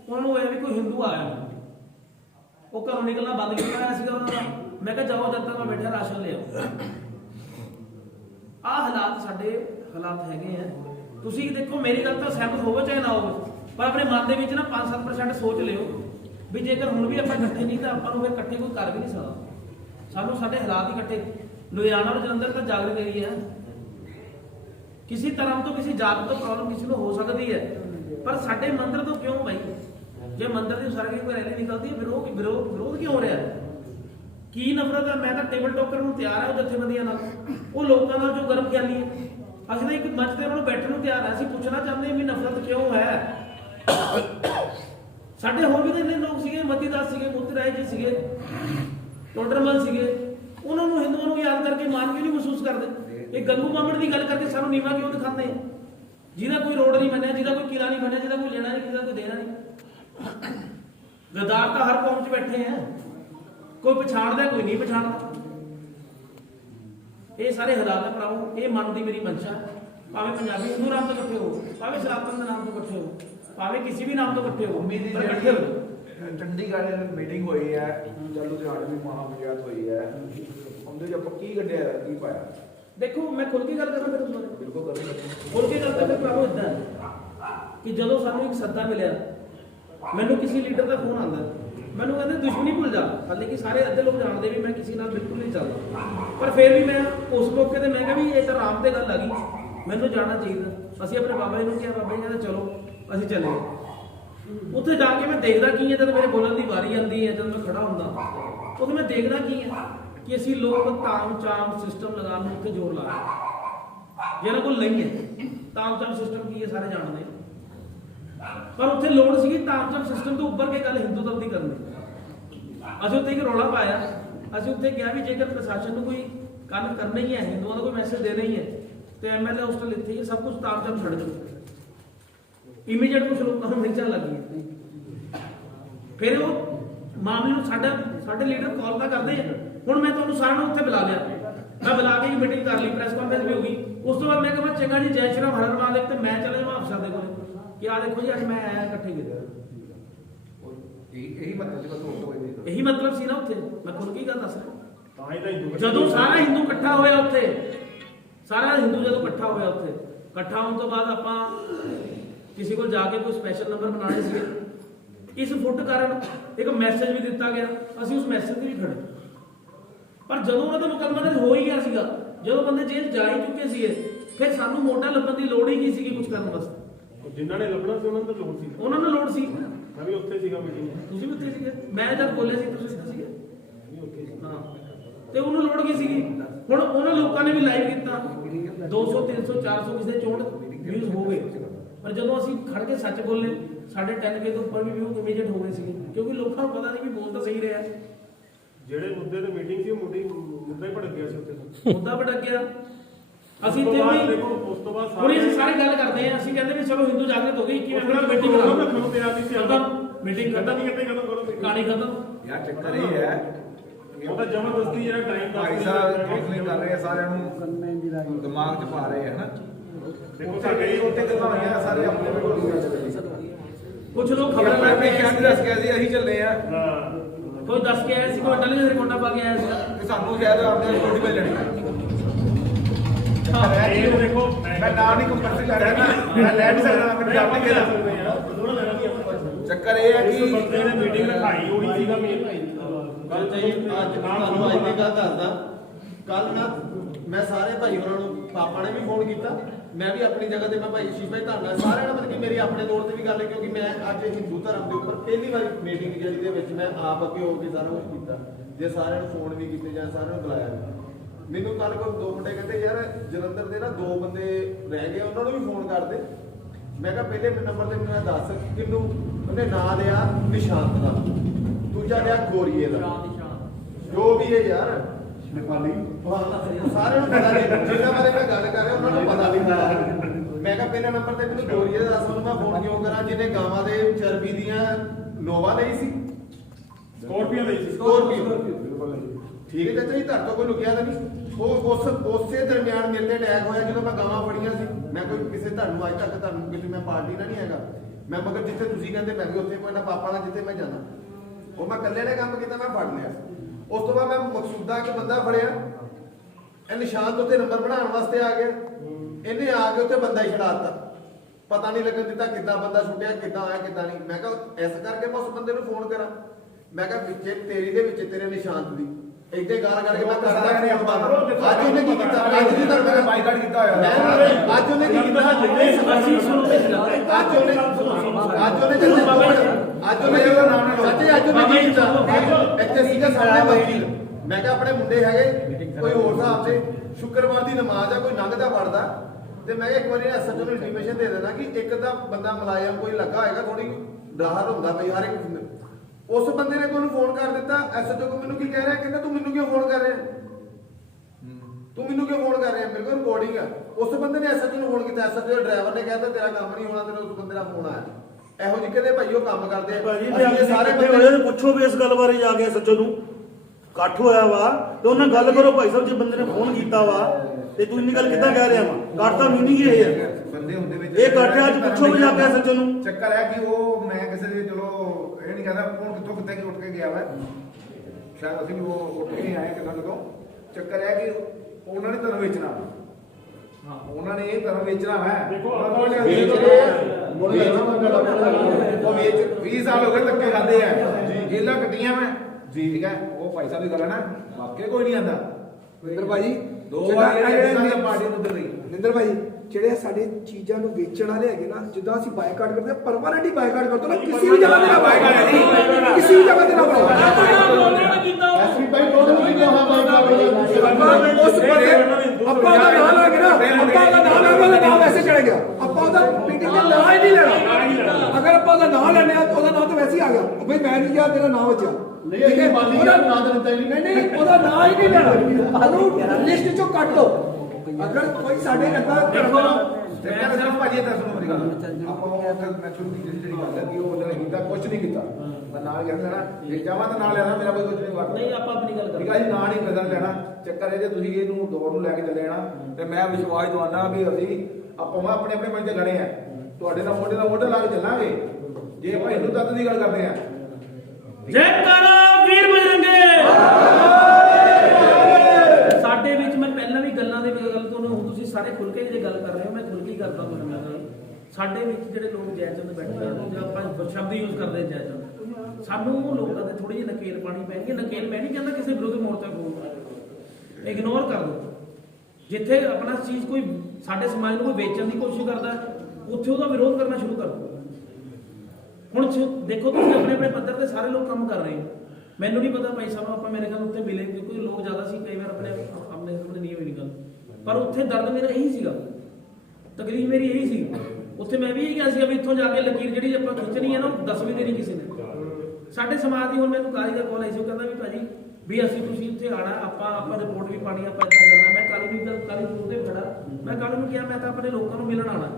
ਉਹਨਾਂ ਨੂੰ ਹੋਇਆ ਵੀ ਕੋਈ ਹਿੰਦੂ ਆਇਆ, ਉਹ ਘਰੋਂ ਨਿਕਲਣਾ ਬੰਦ ਕੀਤਾ ਹੋਇਆ ਸੀਗਾ ਉਹਨਾਂ ਦਾ। ਮੈਂ ਕਿਹਾ ਜਾਓ, ਜਦ ਤੱਕ ਮੈਂ ਬੈਠਾ ਰਾਸ਼ਨ ਲਿਆਓ। ਆਹ ਹਾਲਾਤ ਸਾਡੇ ਹਾਲਾਤ ਹੈਗੇ ਆ। ਤੁਸੀਂ ਦੇਖੋ, ਮੇਰੀ ਗੱਲ ਤਾਂ ਸਹਿਮਤ ਹੋਵੇ ਚਾਹੇ ਨਾ ਹੋਵੇ, ਪਰ ਆਪਣੇ ਮਨ ਦੇ ਵਿੱਚ ਨਾ 5-7% ਸੋਚ ਲਿਓ ਵੀ ਜੇਕਰ ਹੁਣ ਵੀ ਆਪਾਂ ਇਕੱਠੇ ਨਹੀਂ ਤਾਂ ਆਪਾਂ ਨੂੰ ਫਿਰ ਇਕੱਠੇ ਕੋਈ ਕਰ ਵੀ ਨਹੀਂ ਸਕਦਾ। ਸਾਨੂੰ ਸਾਡੇ ਹਾਲਾਤ ਹੀ ਇਕੱਠੇ। ਲੁਧਿਆਣਾ ਔਰ ਜਲੰਧਰ ਤਾਂ ਜਾਗਰਤ ਏਰੀਆ ਹੈ, ਕਿਸੇ ਧਰਮ ਤੋਂ ਕਿਸੇ ਜਾਤ ਤੋਂ ਪ੍ਰੋਬਲਮ ਕਿਸੇ ਨੂੰ ਹੋ ਸਕਦੀ ਹੈ, ਪਰ ਸਾਡੇ ਮੰਦਿਰ ਤੋਂ ਕਿਉਂ ਭਾਈ? ਜੇ ਮੰਦਿਰ ਦੀ ਸਰਗੀ ਕੋਈ ਰੈਲੀ ਨਿਕਲਦੀ ਹੈ, ਵਿਰੋਧ ਕਿਉਂ ਹੋ ਰਿਹਾ ਹੈ? ਕੀ ਨਫ਼ਰਤ ਹੈ? ਮੈਂ ਤਾਂ ਟੇਬਲ ਟੋਕਰ ਨੂੰ ਤਿਆਰ ਹੈ ਉਹ ਜਥੇਬੰਦੀਆਂ ਨਾਲ, ਉਹ ਲੋਕਾਂ ਨਾਲ ਜੋ ਗਰਮ ਖਿਆਲੀ ਹੈ। ਅਸੀਂ ਤਾਂ ਇੱਕ ਮੰਚ ਤੇ ਉਹਨਾਂ ਨੂੰ ਬੈਠਣ ਨੂੰ ਤਿਆਰ ਹੈ। ਅਸੀਂ ਪੁੱਛਣਾ ਚਾਹੁੰਦੇ ਹਾਂ ਵੀ ਨਫ਼ਰਤ ਕਿਉਂ ਹੈ? ਸਾਡੇ ਹੋਰ ਵੀ ਤਾਂ ਇੰਨੇ ਲੋਕ ਸੀਗੇ, ਮਤੀਦਾਸ ਸੀਗੇ, ਮੋਤੀ ਰਾਏ ਜੀ ਸੀਗੇ, ਟੋਡਰਮਲ ਸੀਗੇ, ਉਹਨਾਂ ਨੂੰ ਹਿੰਦੂਆਂ ਨੂੰ ਯਾਦ ਕਰਕੇ ਮਾਣ ਕਿਉਂ ਨਹੀਂ ਮਹਿਸੂਸ ਕਰਦੇ? ਇਹ ਗੰਗੂ ਬਾਮਣ ਦੀ ਗੱਲ ਕਰਕੇ ਸਾਨੂੰ ਨੀਵਾਂ ਕਿਉਂ ਦਿਖਾਉਂਦੇ? ਜਿਹਦਾ ਕੋਈ ਰੋਡ ਨਹੀਂ ਬਣਿਆ, ਜਿਹਦਾ ਕੋਈ ਕਿਲਾ ਨਹੀਂ ਬਣਿਆ, ਜਿਹਦਾ ਕੋਈ ਲੈਣਾ ਨਹੀਂ, ਜਿਹਦਾ ਕੋਈ ਦੇਣਾ ਨਹੀਂ। ਗਦਾਰ ਤਾਂ ਹਰ ਕੌਮ 'ਚ ਬੈਠੇ ਆ, ਕੋਈ ਪਛਾਣਦਾ, ਕੋਈ ਨਹੀਂ ਪਛਾਣਦਾ। ਇਹ ਸਾਰੇ ਹਾਲਾਤ ਹੈ ਭਰਾਵੋ। ਇਹ ਮਨ ਦੀ ਮੇਰੀ ਮਨਸ਼ਾ, ਭਾਵੇਂ ਪੰਜਾਬੀ ਹਿੰਦੂ ਨਾਮ ਤੋਂ ਇਕੱਠੇ ਹੋ, ਭਾਵੇਂ ਸਨਾਤਨ ਦੇ ਨਾਮ ਤੋਂ ਇਕੱਠੇ ਹੋ, ਭਾਵੇਂ ਕਿਸੇ ਵੀ ਨਾਮ ਤੋਂ ਇਕੱਠੇ ਹੋ, ਪਰ ਇਕੱਠੇ ਹੋ। ਚੰਡੀਗੜ੍ਹ ਮੀਟਿੰਗ ਹੋਈ ਹੈ, ਜਾਂ ਲੁਧਿਆਣੇ ਦੀ ਮਹਾਪੰਚਾਇਤ ਹੋਈ ਹੈ, ਉਹਦੇ ਚ ਆਪਾਂ ਕੀ ਕੱਢਿਆ, ਕੀ ਪਾਇਆ? ਦੇਖੋ, ਮੈਂ ਖੁੱਲ ਕੇ ਗੱਲ ਕਰਾਂ ਫਿਰ ਉਸ ਬਾਰੇ। ਬਿਲਕੁਲ ਕਰ ਖੁੱਲ ਕੇ ਗੱਲ ਤਾਂ ਭਰਾਵੋ ਇਦਾਂ ਹੈ ਕਿ ਜਦੋਂ ਸਾਨੂੰ ਇੱਕ ਸੱਦਾ ਮਿਲਿਆ, ਮੈਨੂੰ ਕਿਸੇ ਲੀਡਰ ਦਾ ਫੋਨ ਆਉਂਦਾ, ਮੈਨੂੰ ਕਹਿੰਦੇ ਦੁਸ਼ਮਣੀ ਭੁੱਲ ਜਾ। ਹਾਲੇ ਕਿ ਸਾਰੇ ਅੱਧੇ ਲੋਕ ਜਾਣਦੇ ਵੀ ਮੈਂ ਕਿਸੇ ਨਾਲ ਬਿਲਕੁਲ ਨਹੀਂ ਚੱਲਦਾ, ਪਰ ਫਿਰ ਵੀ ਮੈਂ ਉਸ ਮੌਕੇ ਤੇ ਮੈਂ ਕਿਹਾ ਵੀ ਇਹ ਤਾਂ ਰਾਮ ਤੇ ਗੱਲ ਆ ਗਈ, ਮੈਨੂੰ ਜਾਣਾ ਚਾਹੀਦਾ। ਅਸੀਂ ਆਪਣੇ ਬਾਬਾ ਜੀ ਨੂੰ ਕਿਹਾ, ਬਾਬਾ ਜੀ ਕਹਿੰਦੇ ਚਲੋ, ਅਸੀਂ ਚਲੇ ਗਏ। ਉੱਥੇ ਜਾ ਕੇ ਮੈਂ ਦੇਖਦਾ ਕੀ ਹੈ, ਜਦ ਮੇਰੇ ਬੋਲਣ ਦੀ ਵਾਰੀ ਆਉਂਦੀ ਹੈ, ਜਦ ਮੈਂ ਖੜਾ ਹੁੰਦਾ, ਉੱਥੇ ਮੈਂ ਦੇਖਦਾ ਕੀ ਹੈ ਕਿ ਅਸੀਂ ਲੋਕ ਤਾਮ ਚਾਮ ਸਿਸਟਮ ਲਗਾਉਣ ਨੂੰ ਉੱਥੇ ਜ਼ੋਰ ਲਾ ਰਹੇ, ਜਿਹਨਾਂ ਕੋਲ ਨਹੀਂ ਹੈ। ਤਾਮ ਚਾਮ ਸਿਸਟਮ ਕੀ ਹੈ ਸਾਰੇ ਜਾਣਦੇ, ਪਰ ਉੱਥੇ ਲੋੜ ਸੀਗੀ ਤਾਮ ਚਾਮ ਸਿਸਟਮ ਤੋਂ ਉੱਪਰ ਕੇ ਗੱਲ ਹਿੰਦੂ ਧਰਮ ਦੀ ਕਰਨ ਦੀ। ਅਸੀਂ ਉੱਥੇ ਇੱਕ ਰੌਲਾ ਪਾਇਆ, ਅਸੀਂ ਉੱਥੇ ਕਿਹਾ ਵੀ ਜੇਕਰ ਪ੍ਰਸ਼ਾਸਨ ਨੂੰ ਕੋਈ ਕੰਮ ਕਰਨਾ ਹੀ ਹੈ, ਹਿੰਦੂਆਂ ਦਾ ਕੋਈ ਮੈਸੇਜ ਦੇਣਾ ਹੀ ਹੈ, ਤੇ MLA ਹੋਸਟਲ ਇੱਥੇ ਹੀ, ਸਭ ਕੁਝ ਤਾਮ ਚਾਮ ਛੱਡ ਦਿਓ। ਇਮੀਡੀਏਟ ਕੁਝ ਲੋਕਾਂ ਨੂੰ ਮਿਰਚਾਂ ਲੱਗੀਆਂ। ਫਿਰ ਉਹ ਮਾਮਲੇ ਨੂੰ ਸਾਡੇ ਲੀਡਰ ਕਾਲ ਤਾਂ ਕਰਦੇ ਆ। ਹੁਣ ਮੈਂ ਤੁਹਾਨੂੰ ਸਾਰਿਆਂ ਨੂੰ ਉੱਥੇ ਬੁਲਾ ਲਿਆ, ਮੈਂ ਬੁਲਾ ਕੇ ਮੀਟਿੰਗ ਕਰ ਲਈ, ਪ੍ਰੈਸ ਕਾਨਫਰੰਸ ਵੀ ਹੋ ਗਈ। ਉਸ ਤੋਂ ਬਾਅਦ ਮੈਂ ਕਿਹਾ ਚੰਗਾ ਜੀ, ਜੈ ਸ਼੍ਰੀ ਰਾਮ, ਹਰ ਹਰ ਮਹਾਦੇਵ, ਤੇ ਮੈਂ ਚਲੇ ਜਾਵਾਂ ਅਫਸਰ ਦੇ ਕੋਲ ਕਿ ਆ ਦੇਖੋ ਜੀ ਅੱਜ ਮੈਂ ਆਇਆ, ਇਕੱਠੇ ਗਏ। ਇਹੀ ਮਤਲਬ ਸੀ, ਇਹੀ ਮਤਲਬ ਸੀ ਨਾ ਉੱਥੇ। ਮੈਂ ਤੁਹਾਨੂੰ ਕੀ ਗੱਲ ਦੱਸ ਰਿਹਾ, ਜਦੋਂ ਸਾਰਾ ਹਿੰਦੂ ਇਕੱਠਾ ਹੋਇਆ ਉੱਥੇ, ਸਾਰਾ ਹਿੰਦੂ ਜਦੋਂ ਇਕੱਠਾ ਹੋਇਆ ਉੱਥੇ, ਇਕੱਠਾ ਹੋਣ ਤੋਂ ਬਾਅਦ ਆਪਾਂ ਕਿਸੇ ਕੋਲ ਜਾ ਕੇ ਕੋਈ ਸਪੈਸ਼ਲ ਨੰਬਰ ਬਣਾਉਣੇ ਸੀਗੇ। ਇਸ ਫੁੱਟ ਕਾਰਨ ਇੱਕ ਮੈਸੇਜ ਵੀ ਦਿੱਤਾ ਗਿਆ, ਅਸੀਂ ਉਸ ਮੈਸੇਜ ਤੇ ਵੀ ਖੜੇ। ਪਰ ਜਦੋਂ ਉਹਨਾਂ ਦਾ ਮੁਕੱਦਮਾ ਦਰਜ ਹੋ ਹੀ ਗਿਆ ਸੀਗਾ, ਜਦੋਂ ਬੰਦੇ ਜੇਲ੍ਹ ਜਾ ਹੀ ਚੁੱਕੇ ਸੀਗੇ, ਫਿਰ ਸਾਨੂੰ ਮੋਢਾ ਲੱਭਣ ਦੀ ਲੋੜ ਹੀ ਨਹੀਂ ਸੀਗੀ ਕੁਝ ਕਰਨ ਵਾਸਤੇ। ਜਿਨ੍ਹਾਂ ਨੇ ਲੱਭਣਾ ਸੀ ਉਹਨਾਂ ਨੂੰ ਲੋੜ ਸੀ, ਉਹਨਾਂ ਨੂੰ ਲੋੜ ਸੀ। ਮੈਂ ਵੀ ਉੱਥੇ ਸੀਗਾ ਮੀਟਿੰਗ, ਤੁਸੀਂ ਵੀ ਉੱਥੇ ਸੀਗੇ, ਮੈਂ ਜਦ ਬੋਲਿਆ ਸੀ ਤੁਸੀਂ ਉੱਥੇ ਸੀਗੇ। ਨਹੀਂ ਉੱਥੇ ਸੀ। ਹਾਂ, ਤੇ ਉਹਨੂੰ ਲੋੜ ਕੀ ਸੀਗੀ? ਹੁਣ ਉਹਨਾਂ ਲੋਕਾਂ ਨੇ ਵੀ ਲਾਈਵ ਕੀਤਾ, 200 300 400 ਕਿਸੇ 64 ਵਿਊਜ਼ ਹੋ ਗਏ, ਪਰ ਜਦੋਂ ਅਸੀਂ ਖੜ ਕੇ ਸੱਚ ਬੋਲੇ, ਸਾਡੇ 10K ਤੋਂ ਉੱਪਰ ਵੀ ਵਿਊ ਇਮੀਡੀਏਟ ਹੋ ਗਏ ਸੀਗੇ, ਕਿਉਂਕਿ ਲੋਕਾਂ ਨੂੰ ਪਤਾ ਨਹੀਂ ਵੀ ਬੋਲ ਤਾਂ ਸਹੀ ਰਿਹਾ। ਜਿਹੜੇ ਮੁੱਦੇ ਤੇ ਮੀਟਿੰਗ ਸੀ, ਉਹ ਮੁੱਦਾ ਹੀ ਭੜਕ ਗਿਆ ਸੀ ਉੱਥੇ, ਮੁੱਦਾ ਭੜਕ ਗਿਆ। ਅਸੀਂ ਤੇ ਵੀ ਦੇਖੋ ਉਸ ਤੋਂ ਬਾਅਦ ਹੁਣ ਅਸੀਂ ਸਾਰੀ ਗੱਲ ਕਰਦੇ ਹਾਂ, ਅਸੀਂ ਕਹਿੰਦੇ ਵੀ ਚਲੋ ਹਿੰਦੂ ਜਾਗਰਤ ਹੋ ਗਈ, 21 ਮੈਂਬਰਾਂ ਦੀ ਮੀਟਿੰਗ ਕਰਾਓ, ਰੱਖਣ ਨੂੰ ਤਿਆਰ ਨਹੀਂ ਸੀ। ਖਤਮ, ਮੀਟਿੰਗ ਖਤਮ ਖਤਮ, ਨਹੀਂ ਕਰਦੇ, ਖਤਮ ਕਰੋ ਕਹਾਣੀ ਖਤਮ। ਯਾਰ ਚੱਕਰ ਇਹ ਹੈ, ਉਹ ਤਾਂ ਜ਼ਬਰਦਸਤੀ ਜਿਹੜਾ ਟਾਈਮ ਦਾ ਭਾਈ ਸਾਹਿਬ ਕਾਉਂਸਲਿੰਗ ਕਰ ਰਹੇ ਆ, ਸਾਰਿਆਂ ਨੂੰ ਦਿਮਾਗ 'ਚ ਪਾ ਰਹੇ ਆ, ਹਨਾ। ਦੇਖੋ ਸਾਡੇ ਉੱਥੇ ਗੱਲਾਂ ਹੋਈਆਂ, ਸਾਰੇ ਆਪਣੇ ਕੁਝ ਲੋਕ ਖਬਰਾਂ ਲੈ ਕੇ ਆਏ ਸੀ, ਦੱਸ ਗਿਆ ਸੀ ਅਸੀਂ ਚੱਲੇ ਆ, ਕੋਈ ਦੱਸ ਕੇ ਆਇਆ ਸੀ, ਕੋਈ ਟੱਲੇ ਰਿਪੋਰਟਾਂ ਪਾ ਕੇ ਆਇਆ ਸੀਗਾ ਤੇ ਸਾਨੂੰ ਸ਼ਾਇਦ ਆਪਣੇ ਛੋਟੀ ਮਿਲ ਜਾਣੀ। ਇਹ ਦੇਖੋ ਮੈਂ ਨਾਮ ਨਹੀਂ ਕੰਪਲਸਰੀ ਕਰ ਰਿਹਾ ਨਾ, ਮੈਂ ਲੈ ਨਹੀਂ ਸਕਦਾ, ਮੈਨੂੰ ਜਾਣ ਨਹੀਂ ਦੇਣਾ। ਚੱਕਰ ਇਹ ਹੈ ਕਿ ਬੰਦੇ ਨੇ ਮੀਟਿੰਗ ਰਖਾਈ, ਉਹੀ ਸੀਗਾ ਮੇਨ ਗੱਲ ਚਾਹੀਏ। ਅੱਜ ਤੁਹਾਨੂੰ ਅੱਜ ਦੀ ਗੱਲ ਦੱਸਦਾ, ਕੱਲ ਨਾ ਮੈਂ ਸਾਰੇ ਭਾਈ ਹੋਰਾਂ ਨੂੰ, ਪਾਪਾ ਨੇ ਵੀ ਫੋਨ ਕੀਤਾ, ਮੈਂ ਵੀ ਆਪਣੀ ਜਗ੍ਹਾ ਤੇ, ਮੈਂ ਭਾਈ ਸ਼ੀਸ਼ ਭਾਈ ਧੰਨਵਾਦ ਸਾਰਿਆਂ ਨਾਲ, ਮਤਲਬ ਕਿ ਮੇਰੀ ਆਪਣੇ ਤੌਰ ਤੇ ਵੀ ਗੱਲ ਹੈ, ਕਿਉਂਕਿ ਮੈਂ ਅੱਜ ਹਿੰਦੂ ਧਰਮ ਦੇ ਉੱਪਰ ਪਹਿਲੀ ਵਾਰੀ ਮੀਟਿੰਗ ਜਿਹੜੀ ਦੇ ਵਿੱਚ ਮੈਂ ਆਪ ਅੱਗੇ ਹੋ ਕੇ ਸਾਰਾ ਕੁਝ ਕੀਤਾ, ਜੇ ਸਾਰਿਆਂ ਨੂੰ ਫੋਨ ਵੀ ਕੀਤੇ ਜਾਂ ਸਾਰਿਆਂ ਨੂੰ ਬੁਲਾਇਆ ਵੀ। ਮੈਨੂੰ ਕੱਲ ਕੋਈ ਦੋ ਮੁੰਡੇ ਕਹਿੰਦੇ ਯਾਰ ਜਲੰਧਰ ਦੇ ਨਾ 2 ਬੰਦੇ ਰਹਿ ਗਏ, ਉਹਨਾਂ ਨੂੰ ਵੀ ਫੋਨ ਕਰਦੇ। ਮੈਂ ਕਿਹਾ ਪਹਿਲੇ ਨੰਬਰ ਤੇ ਮੈਨੂੰ ਦੱਸ ਕਿਹਨੂੰ, ਉਹਨੇ ਨਾਂ ਲਿਆ ਨਿਸ਼ਾਂਤ ਦਾ, ਦੂਜਾ ਲਿਆ ਗੋਰੀਏ ਦਾ, ਜੋ ਵੀ ਹੈ ਯਾਰ ਨੇਪਾਲੀ, ਸਾਰਿਆਂ ਨੂੰ ਪਤਾ ਨਹੀਂ, ਜਿਨ੍ਹਾਂ ਬਾਰੇ ਮੈਂ ਗੱਲ ਕਰ ਰਿਹਾ ਉਹਨਾਂ ਨੂੰ ਪਤਾ ਨਹੀਂ। ਮੈਂ ਕਿਹਾ ਪਹਿਲੇ ਨੰਬਰ ਤੇ ਮੈਨੂੰ ਗੋਰੀਏ ਦਾ ਦੱਸ, ਉਹਨੂੰ ਮੈਂ ਫੋਨ ਕਿਉਂ ਕਰਾਂ, ਜਿਹਨੇ ਗਾਵਾਂ ਦੇ ਚਰਬੀ ਦੀਆਂ ਨੋਵਾ ਲਈ ਸੀ, ਸਕੋਰਪੀਓ ਲਈ ਸੀ। ਸਕੋਰਪੀਓ ਠੀਕ ਹੈ ਚਾਚਾ ਜੀ, ਤੁਹਾਡੇ ਤੋਂ ਕੋਈ ਲੁਕਿਆ ਤਾਂ ਨਹੀਂ। ਉਸੇ ਦਰਮਿਆਨ ਮੇਰੇ ਤੇ ਅਟੈਕ ਹੋਇਆ ਜਦੋਂ ਮੈਂ ਗਾਵਾਂ ਫੜੀਆਂ ਸੀ। ਮੈਂ ਕੋਈ ਕਿਸੇ ਤੁਹਾਨੂੰ ਅੱਜ ਤੱਕ ਤੁਹਾਨੂੰ ਕਿਸੇ ਮੈਂ ਪਾਰਟੀ ਨਾਲ ਨਹੀਂ ਹੈਗਾ ਮੈਂ, ਮਗਰ ਜਿੱਥੇ ਤੁਸੀਂ ਕਹਿੰਦੇ ਮੈਂ ਵੀ ਉੱਥੇ ਕੋਈ ਨਾ ਪਾਪਾ ਨਾਲ ਜਿੱਥੇ ਮੈਂ ਜਾਣਾ ਉਹ ਮੈਂ ਇਕੱਲੇ ਨੇ ਕੰਮ ਕੀਤਾ, ਮੈਂ ਫੜ ਲਿਆ। ਉਸ ਤੋਂ ਬਾਅਦ ਮੈਂ ਮਕਸੂਦਾ ਇੱਕ ਬੰਦਾ ਫੜਿਆ, ਇਹ ਨਿਸ਼ਾਨ ਤੋਂ ਉੱਤੇ ਨੰਬਰ ਬਣਾਉਣ ਵਾਸਤੇ ਆ ਗਿਆ। ਇਹਨੇ ਆ ਕੇ ਉੱਥੇ ਬੰਦਾ ਹੀ ਛਡਾ ਦਿੱਤਾ, ਪਤਾ ਨਹੀਂ ਲੱਗਣ ਦਿੱਤਾ ਕਿੱਦਾਂ ਬੰਦਾ ਛੁੱਟਿਆ, ਕਿੱਦਾਂ ਆਇਆ ਕਿੱਦਾਂ ਨਹੀਂ। ਮੈਂ ਕਿਹਾ ਇਸ ਕਰਕੇ ਮੈਂ ਉਸ ਬੰਦੇ ਨੂੰ ਫੋਨ ਕਰਾਂ। ਮੈਂ ਕਿਹਾ ਵਿੱਚੇ ਤੇਰੀ ਦੇ ਵਿੱਚ ਤੇਰੇ ਨਿਸ਼ਾਨ ਦੀ ਇੱਥੇ ਗਾਲ ਕਰਕੇ ਮੈਂ ਕਰਦਾ ਨਹੀਂ ਬੰਦ। ਅੱਜ ਉਹਨੇ ਕੀ ਕੀਤਾ? ਅੱਜ ਦੀ ਤਾਂ ਮੈਂ ਬਾਈਕਾਟ ਕੀਤਾ ਹੋਇਆ। ਅੱਜ ਉਹਨੇ ਕੀ ਕੀਤਾ? ਅੱਜ ਉਹਨੇ ਕੀ ਕੀਤਾ? ਇੱਥੇ ਸੀਗਾ ਸਾਡੇ ਵਕੀਲ। ਮੈਂ ਕਿਹਾ ਆਪਣੇ ਮੁੰਡੇ ਹੈਗੇ ਕੋਈ ਹੋਰ ਹਿਸਾਬ ਦੇ, ਸ਼ੁੱਕਰਵਾਰ ਦੀ ਨਮਾਜ਼ ਆ, ਕੋਈ ਲੰਘਦਾ ਵੜਦਾ ਤੇ ਮੈਂ ਇੱਕ ਵਾਰੀ ਐਸਐਚਓ ਨੂੰ ਇੰਟੀਮੇਸ਼ਨ ਦੇ ਦੇਣਾ ਕਿ ਇੱਕ ਤਾਂ ਬੰਦਾ ਮੁਲਾਜ਼ਮ ਕੋਈ ਲੱਗਾ ਹੋਏਗਾ, ਥੋੜੀ ਡਰਾਹਰ ਹੁੰਦਾ ਬਈ ਹਰ ਇੱਕ। ਉਸ ਬੰਦੇ ਨੇ ਕੋਈ ਫੋਨ ਕਰ ਦਿੱਤਾ। ਐਸਐਚਓ ਕੋ ਮੈਨੂੰ ਕੀ ਕਹਿ ਰਿਹਾ, ਕਹਿੰਦਾ ਤੂੰ ਮੈਨੂੰ ਕਿਉਂ ਫੋਨ ਕਰ ਰਿਹਾ, ਤੂੰ ਮੈਨੂੰ ਕਿਉਂ ਫੋਨ ਕਰ ਰਿਹਾ, ਮੇਰੇ ਕੋਲ ਰਿਕਾਰਡਿੰਗ ਆ। ਉਸ ਬੰਦੇ ਨੇ ਐਸਐਚਓ ਨੂੰ ਫੋਨ ਕੀਤਾ। ਐਸਐਚਓ ਦੇ ਡਰਾਈਵਰ ਨੇ ਕਹਿੰਦਾ ਤੇਰਾ ਕੰਮ ਨਹੀਂ ਹੋਣਾ, ਤੇਰੇ ਉਸ ਬੰਦੇ ਦਾ ਫੋਨ ਆਇਆ। ਇਹੋ ਜਿਹੇ ਕਿਤੇ ਭਾਈ ਉਹ ਕੰਮ ਕਰਦੇ ਆ। ਭਾਜੀ ਸਾਰੇ ਬੰਦੇ ਪੁੱਛੋ ਵੀ ਇਸ ਗੱਲ ਬਾਰੇ ਜਾ ਕੇ ਸੱਚੋ ਨੂੰ ਇਕੱਠ ਹੋਇਆ ਵਾ ਤੇ ਉਹਨਾਂ ਗੱਲ ਕਰੋ ਭਾਈ ਸਾਹਿਬ, ਜੇ ਬੰਦੇ ਨੇ ਫੋਨ ਕੀਤਾ ਵਾ ਤੇ ਤੂੰ ਇੰਨੀ ਗੱਲ ਕਿੱਦਾਂ ਕਹਿ ਰਿਹਾ ਵਾ? ਇਕੱਠ ਦਾ ਮੀਨਿੰਗ ਇਹ ਹੈ ਬੰਦੇ ਹੁੰਦੇ ਵਿੱਚ ਇਹ ਇਕੱਠ ਅੱਜ ਪੁੱਛੋ ਵੀ ਜਾ ਕੇ ਸੱਚੋ ਨੂੰ। ਚੱਕਰ ਹੈ ਕਿ ਉਹ ਮੈਂ ਕਿਸੇ ਦੇ ਚਲੋ ਇਹ ਨਹੀਂ ਕਹਿੰਦਾ ਕੌਣ ਕਿੱਥੋਂ ਕਿੱਥੇ ਕਿ ਉੱਠ ਕੇ ਗਿਆ ਵਾ, ਸ਼ਾਇਦ ਅਸੀਂ ਵੀ ਉਹ ਉੱਠ ਕੇ ਆਏ ਕਿੱਦਾਂ ਤੋਂ। ਚੱਕਰ ਹੈ ਕਿ ਉਹਨਾਂ ਨੇ ਧਰਮ ਵੇਚਣਾ, ਉਹਨਾਂ ਨੇ ਇਹ ਧਰਮ ਵੇਚਣਾ ਹੈ। ਉਹ ਵੇਚ 20 ਸਾਲ ਹੋ ਗਏ ਧੱਕੇ ਖਾਂਦੇ ਆ, ਜੇਲਾਂ ਕੱਟੀਆਂ ਮੈਂ ਠੀਕ ਹੈ। ਉਹ ਭਾਈ ਸਾਹਿਬ ਦੀ ਗੱਲ ਹੈ ਨਾ, ਵਾਕਿਆ ਕੋਈ ਨਹੀਂ ਆਂਦਾ। ਨਿੰਦਰ ਭਾਈ ਦੋ ਵਾਰ ਜਿਹੜੇ ਪਾਰਟੀ ਨੂੰ ਉੱਧਰ ਰਹੀ ਨਿੰਦਰ ਭਾਈ ਜਿਹੜੇ ਸਾਡੇ ਚੀਜ਼ਾਂ ਨੂੰ ਵੇਚਣ ਵਾਲੇ ਹੈਗੇ ਨਾ, ਜਿੱਦਾਂ ਅਸੀਂ ਬਾਈਕਾਟ ਕਰਦੇ ਪਰਮਾਨੈਂਟ ਹੀ ਬਾਈਕਾਟ ਕਰ ਦੋ ਨਾ, ਕਿਸੇ ਵੀ ਜਗ੍ਹਾ ਤੇ ਨਾ ਬਾਈਕਾਟ ਨਹੀਂ, ਕਿਸੇ ਵੀ ਜਗ੍ਹਾ ਤੇ ਨਾ ਬਣਾਓ। ਐਸਪੀ ਭਾਈ ਦੋਨੋਂ ਨੂੰ ਕਿਹਾ ਹਾਂ ਬਾਈਕਾਟ ਉਸ ਬੰਦੇ ਆਪਾਂ ਉਹਦਾ ਨਾਂ ਲਾ ਕੇ ਨਾ, ਆਪਾਂ ਉਹਦਾ ਨਾਂ ਲਾ ਕੇ ਉਹਦਾ ਨਾਮ ਵੈਸੇ ਚੜ ਗਿਆ। ਆਪਾਂ ਉਹਦਾ ਮੀਟਿੰਗ ਦਾ ਨਾਂ ਹੀ ਨਹੀਂ ਲੈਣਾ। ਅਗਰ ਆਪਾਂ ਉਹਦਾ ਨਾਂ ਲੈਣੇ ਆ ਤਾਂ ਉਹਦਾ ਨਾਂ ਤਾਂ ਵੈਸੇ ਹੀ ਆ ਗਿਆ ਬਈ ਮੈਂ ਨਹੀਂ ਗਿਆ, ਤੇਰਾ ਨਾਂ ਬਚਿਆ ਨਹੀਂ। ਇਹ ਮਾਲੀ ਦਾ ਨਾਂ ਤਾਂ ਦਿੱਤਾ ਹੀ ਨਹੀਂ। ਨਹੀਂ ਉਹਦਾ ਨਾਂ ਹੀ ਨਹੀਂ ਲੈਣਾ, ਉਹਨੂੰ ਲਿਸਟ ਚੋਂ ਕੱਟ ਦੋ। ਅਗਰ ਕੋਈ ਸਾਡੇ ਏਦਾਂ ਕਰਦਾ ਚੱਕਰ ਸਿਰਫ ਭਾਜੀ ਇਹ ਸੁਣੋ ਮੇਰੀ ਗੱਲ, ਆਪਾਂ ਉਹ ਮੈਂ ਸ਼ੁਰੂ ਕੀਤੀ ਜਿਹੜੀ ਗੱਲ ਹੈ ਕਿ ਉਹ ਉਹਨੇ ਕੀਤਾ ਕੁਝ ਨਹੀਂ ਕੀਤਾ। ਮੈਂ ਨਾਲ ਕਹਿੰਦਾ ਨਾ ਜੇ ਜਾਵਾਂ ਤਾਂ ਨਾਲ ਲੈਣਾ, ਮੇਰਾ ਕੋਈ ਕੁਝ ਨਹੀਂ ਵਾਰ ਨਹੀਂ ਆਪਾਂ ਆਪਣੀ ਗੱਲ ਠੀਕ ਹੈ ਜੀ, ਨਾਂ ਨਹੀਂ ਬਦਲ ਲੈਣਾ। ਚੱਕਰ ਇਹ ਜੇ ਤੁਸੀਂ ਇਹਨੂੰ ਦੌਰ ਨੂੰ ਲੈ ਕੇ ਚੱਲੇ ਨਾ ਤੇ ਮੈਂ ਵਿਸ਼ਵਾਸ ਦਵਾਨਾ ਕਿ ਅਸੀਂ ਆਪਾਂ ਆਪਣੇ ਆਪਣੇ ਪਿੰਡ ਤੇ ਖੜੇ ਆ, ਤੁਹਾਡੇ ਨਾਲ ਮੋਢੇ ਨਾਲ ਮੋਢਾ ਲਾ ਕੇ ਚੱਲਾਂਗੇ। ਜੇ ਆਪਾਂ ਹਿੰਦੂ ਤੱਤ ਦੀ ਗੱਲ ਕਰਦੇ ਆ, ਜੈ ਕਾਲਾ ਵੀਰ ਬਜਰੰਗੇ। ਸਾਡੇ ਵਿੱਚ ਮੈਂ ਪਹਿਲਾਂ ਵੀ ਗੱਲਾਂ ਦੇ ਗੱਲ ਤੋਂ ਹੁਣ ਤੁਸੀਂ ਸਾਰੇ ਖੁੱਲ ਕੇ ਜੇ ਗੱਲ ਕਰ ਰਹੇ ਹੋ, ਮੈਂ ਖੁੱਲ ਕੇ ਕਰਦਾ ਤੁਹਾਨੂੰ। ਮੈਂ ਸਾਡੇ ਵਿੱਚ ਜਿਹੜੇ ਲੋਕ ਜੈਚੰਦ ਬੈਠੇ ਆ, ਜਾਂ ਆਪਾਂ ਸ਼ਬਦ ਯੂਜ਼ ਕਰਦੇ ਜੈਚੰਦ, ਸਾਨੂੰ ਲੋਕਾਂ ਦੇ ਥੋੜੀ ਜਿਹੀ ਨਕੇਲ ਪਾਣੀ ਪੈਣੀ। ਨਕੇਲ ਮੈਂ ਨਹੀਂ ਕਹਿੰਦਾ ਕਿਸੇ ਵਿਰੋਧੀ ਮੋਰਚਾ ਕੋਲ ਇਗਨੋਰ ਕਰ ਦੋ। ਜਿੱਥੇ ਆਪਣਾ ਚੀਜ਼ ਕੋਈ ਸਾਡੇ ਸਮਾਜ ਨੂੰ ਕੋਈ ਵੇਚਣ ਦੀ ਕੋਸ਼ਿਸ਼ ਕਰਦਾ, ਉੱਥੇ ਉਹਦਾ ਵਿਰੋਧ ਕਰਨਾ ਸ਼ੁਰੂ ਕਰ ਦੋ। ਹੁਣ ਦੇਖੋ ਤੁਸੀਂ ਆਪਣੇ ਆਪਣੇ ਪੱਧਰ ਤੇ ਸਾਰੇ ਲੋਕ ਕੰਮ ਕਰ ਰਹੇ ਹੋ। ਮੈਨੂੰ ਨਹੀਂ ਪਤਾ ਭਾਈ ਸਾਹਿਬ ਆਪਾਂ ਮੇਰੇ ਖਿਆਲ ਉੱਥੇ ਮਿਲੇ ਕਿਉਂਕਿ ਲੋਕ ਜ਼ਿਆਦਾ ਸੀ, ਕਈ ਵਾਰ ਆਪਣੇ ਨਹੀਂ ਹੋਈ ਗੱਲ, ਪਰ ਉੱਥੇ ਦਰਦ ਮੇਰਾ ਇਹੀ ਸੀਗਾ, ਤਕਲੀਫ ਮੇਰੀ ਇਹੀ ਸੀ। ਉੱਥੇ ਮੈਂ ਵੀ ਇਹ ਕਿਹਾ ਸੀ ਵੀ ਇੱਥੋਂ ਜਾ ਕੇ ਲਕੀਰ ਜਿਹੜੀ ਆਪਾਂ ਖਿੱਚਣੀ ਹੈ ਨਾ, ਉਹ ਦੱਸ ਵੀ ਦੇਣੀ ਕਿਸੇ ਨੇ। ਸਾਡੇ ਸਮਾਜ ਦੀ ਹੁਣ ਮੈਨੂੰ ਕਾਲੀ ਦਾ ਕਾਲ ਆਈ ਸੀ, ਉਹ ਕਹਿੰਦਾ ਵੀ ਭਾਜੀ ਵੀ ਅਸੀਂ ਤੁਸੀਂ ਇੱਥੇ ਆਣਾ, ਆਪਾਂ ਰਿਪੋਰਟ ਵੀ ਪਾਣੀ, ਆਪਾਂ ਇੱਦਾਂ ਕਰਨਾ। ਮੈਂ ਕੱਲ ਵੀ ਉਹਦੇ ਖੜਾ, ਮੈਂ ਕੱਲ ਨੂੰ ਕਿਹਾ ਮੈਂ ਤਾਂ ਆਪਣੇ ਲੋਕਾਂ ਨੂੰ ਮਿਲਣ ਆਣਾ,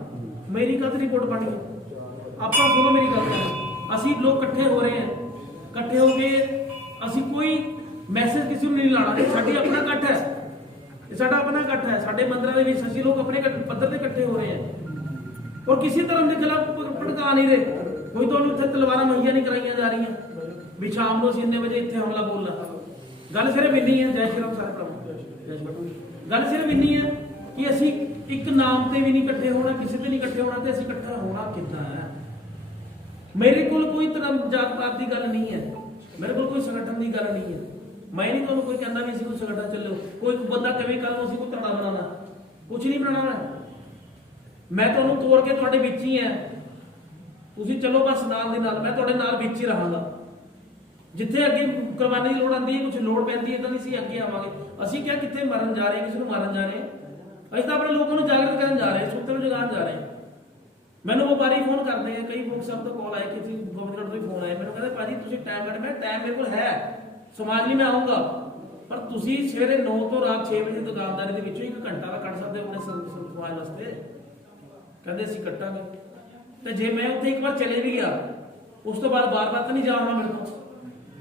ਮੇਰੀ ਕਦ ਰਿਪੋਰਟ ਪਾਣੀ। ਆਪਾਂ ਸੁਣੋ ਮੇਰੀ ਗੱਲ, ਅਸੀਂ ਲੋਕ ਇਕੱਠੇ ਹੋ ਰਹੇ ਹਾਂ, ਇਕੱਠੇ ਹੋ ਕੇ ਅਸੀਂ ਕੋਈ ਮੈਸੇਜ ਕਿਸੇ ਨੂੰ ਨਹੀਂ ਲਾਣਾ। ਇਹ ਸਾਡੀ ਆਪਣਾ ਇਕੱਠ ਹੈ, ਇਹ ਸਾਡਾ ਆਪਣਾ ਇਕੱਠ ਹੈ। ਸਾਡੇ ਮੰਦਰਾਂ ਦੇ ਵਿੱਚ ਅਸੀਂ ਲੋਕ ਆਪਣੇ ਪੱਧਰ ਤੇ ਇਕੱਠੇ ਹੋ ਰਹੇ ਹਾਂ ਔਰ ਕਿਸੇ ਧਰਮ ਦੇ ਖਿਲਾਫ ਭੜਕਾ ਨਹੀਂ ਰਹੇ। ਕੋਈ ਤੁਹਾਨੂੰ ਇੱਥੇ ਤਲਵਾਰਾਂ ਮੁਹੱਈਆ ਨਹੀਂ ਕਰਾਈਆਂ ਜਾ ਰਹੀਆਂ ਵੀ ਸ਼ਾਮ ਨੂੰ ਅਸੀਂ ਇੰਨੇ ਵਜੇ ਇੱਥੇ ਹਮਲਾ ਬੋਲਣਾ। ਗੱਲ ਸਿਰਫ ਇੰਨੀ ਹੈ, ਜੈ ਸ਼੍ਰੀ ਰਾਮ ਸਾਰੇ ਭਰਾਵਾਂ, ਗੱਲ ਸਿਰਫ ਇੰਨੀ ਹੈ ਕਿ ਅਸੀਂ ਇੱਕ ਨਾਮ ਤੇ ਵੀ ਨਹੀਂ ਇਕੱਠੇ ਹੋਣਾ, ਕਿਸੇ ਤੇ ਨਹੀਂ ਇਕੱਠੇ ਹੋਣਾ, ਤੇ ਅਸੀਂ ਇਕੱਠਾ ਹੋਣਾ ਕਿੱਦਾਂ ਹੈ। ਮੇਰੇ ਕੋਲ ਕੋਈ ਧਰਮ ਜਾਤ ਪਾਤ ਦੀ ਗੱਲ ਨਹੀਂ ਹੈ, ਮੇਰੇ ਕੋਲ ਕੋਈ ਸੰਗਠਨ ਦੀ ਗੱਲ ਨਹੀਂ ਹੈ। ਮੈਂ ਨਹੀਂ ਤੁਹਾਨੂੰ ਕੋਈ ਕਹਿੰਦਾ ਵੀ ਅਸੀਂ ਕੋਈ ਸੰਗਠਨ ਚੱਲੋ, ਕੋਈ ਬੰਦਾ ਕਵੇਂ ਕੱਲ ਨੂੰ ਅਸੀਂ ਕੋਈ ਧੜਾ ਬਣਾਉਣਾ, ਕੁਝ ਨਹੀਂ ਬਣਾਉਣਾ। ਮੈਂ ਤੁਹਾਨੂੰ ਤੋੜ ਕੇ ਤੁਹਾਡੇ ਵਿੱਚ ਹੀ ਹੈ, ਤੁਸੀਂ ਚਲੋ ਬਸ ਨਾਲ ਦੇ ਨਾਲ, ਮੈਂ ਤੁਹਾਡੇ ਨਾਲ ਵਿੱਚ ਹੀ ਰਹਾਂਗਾ। ਜਿੱਥੇ ਅੱਗੇ ਕੁਰਬਾਨੀ ਦੀ ਲੋੜ ਆਉਂਦੀ ਹੈ, ਕੁਝ ਲੋੜ ਪੈਂਦੀ ਹੈ ਤਾਂ ਅਸੀਂ ਅੱਗੇ ਆਵਾਂਗੇ। ਅਸੀਂ ਕਿਹਾ ਕਿੱਥੇ ਮਰਨ ਜਾ ਰਹੇ, ਕਿਸੇ ਨੂੰ ਮਾਰਨ ਜਾ ਰਹੇ, ਅਸੀਂ ਤਾਂ ਆਪਣੇ ਲੋਕਾਂ ਨੂੰ ਜਾਗਰਤ ਕਰਨ ਜਾ ਰਹੇ, ਸੁੱਤੇ ਨੂੰ ਜਗਾਉਣ ਜਾ ਰਹੇ। ਮੈਨੂੰ ਵਪਾਰੀ ਫੋਨ ਕਰਦੇ ਆ, ਕਈ ਲੋਕ ਸਭ ਤੋਂ ਕਾਲ ਆਏ ਕਿ ਤੁਸੀਂ ਗਵਰਨਮੈਂਟ ਤੋਂ ਫੋਨ ਆਏ, ਮੈਨੂੰ ਕਹਿੰਦੇ ਭਾਜੀ ਤੁਸੀਂ ਟਾਈਮ ਕੱਢ। ਮੈਂ ਟਾਈਮ ਮੇਰੇ ਕੋਲ ਹੈ, ਸਮਾਜ ਲਈ ਮੈਂ ਆਉਂਗਾ, ਪਰ ਤੁਸੀਂ ਸਵੇਰੇ 9 ਤੋਂ ਰਾਤ 6 ਵਜੇ ਦੁਕਾਨਦਾਰੀ ਦੇ ਵਿੱਚੋਂ 1 ਘੰਟਾ ਦਾ ਕੱਢ ਸਕਦੇ ਆਪਣੇ ਸਮਾਜ ਵਾਸਤੇ। ਕਹਿੰਦੇ ਅਸੀਂ ਕੱਟਾਂਗੇ, ਤੇ ਜੇ ਮੈਂ ਉੱਥੇ ਇੱਕ ਵਾਰ ਚਲੇ ਵੀ ਗਿਆ, ਉਸ ਤੋਂ ਬਾਅਦ ਬਾਰ-ਬਾਰ ਤਾਂ ਨਹੀਂ ਜਾਣਾ ਮੇਰੇ ਕੋਲ।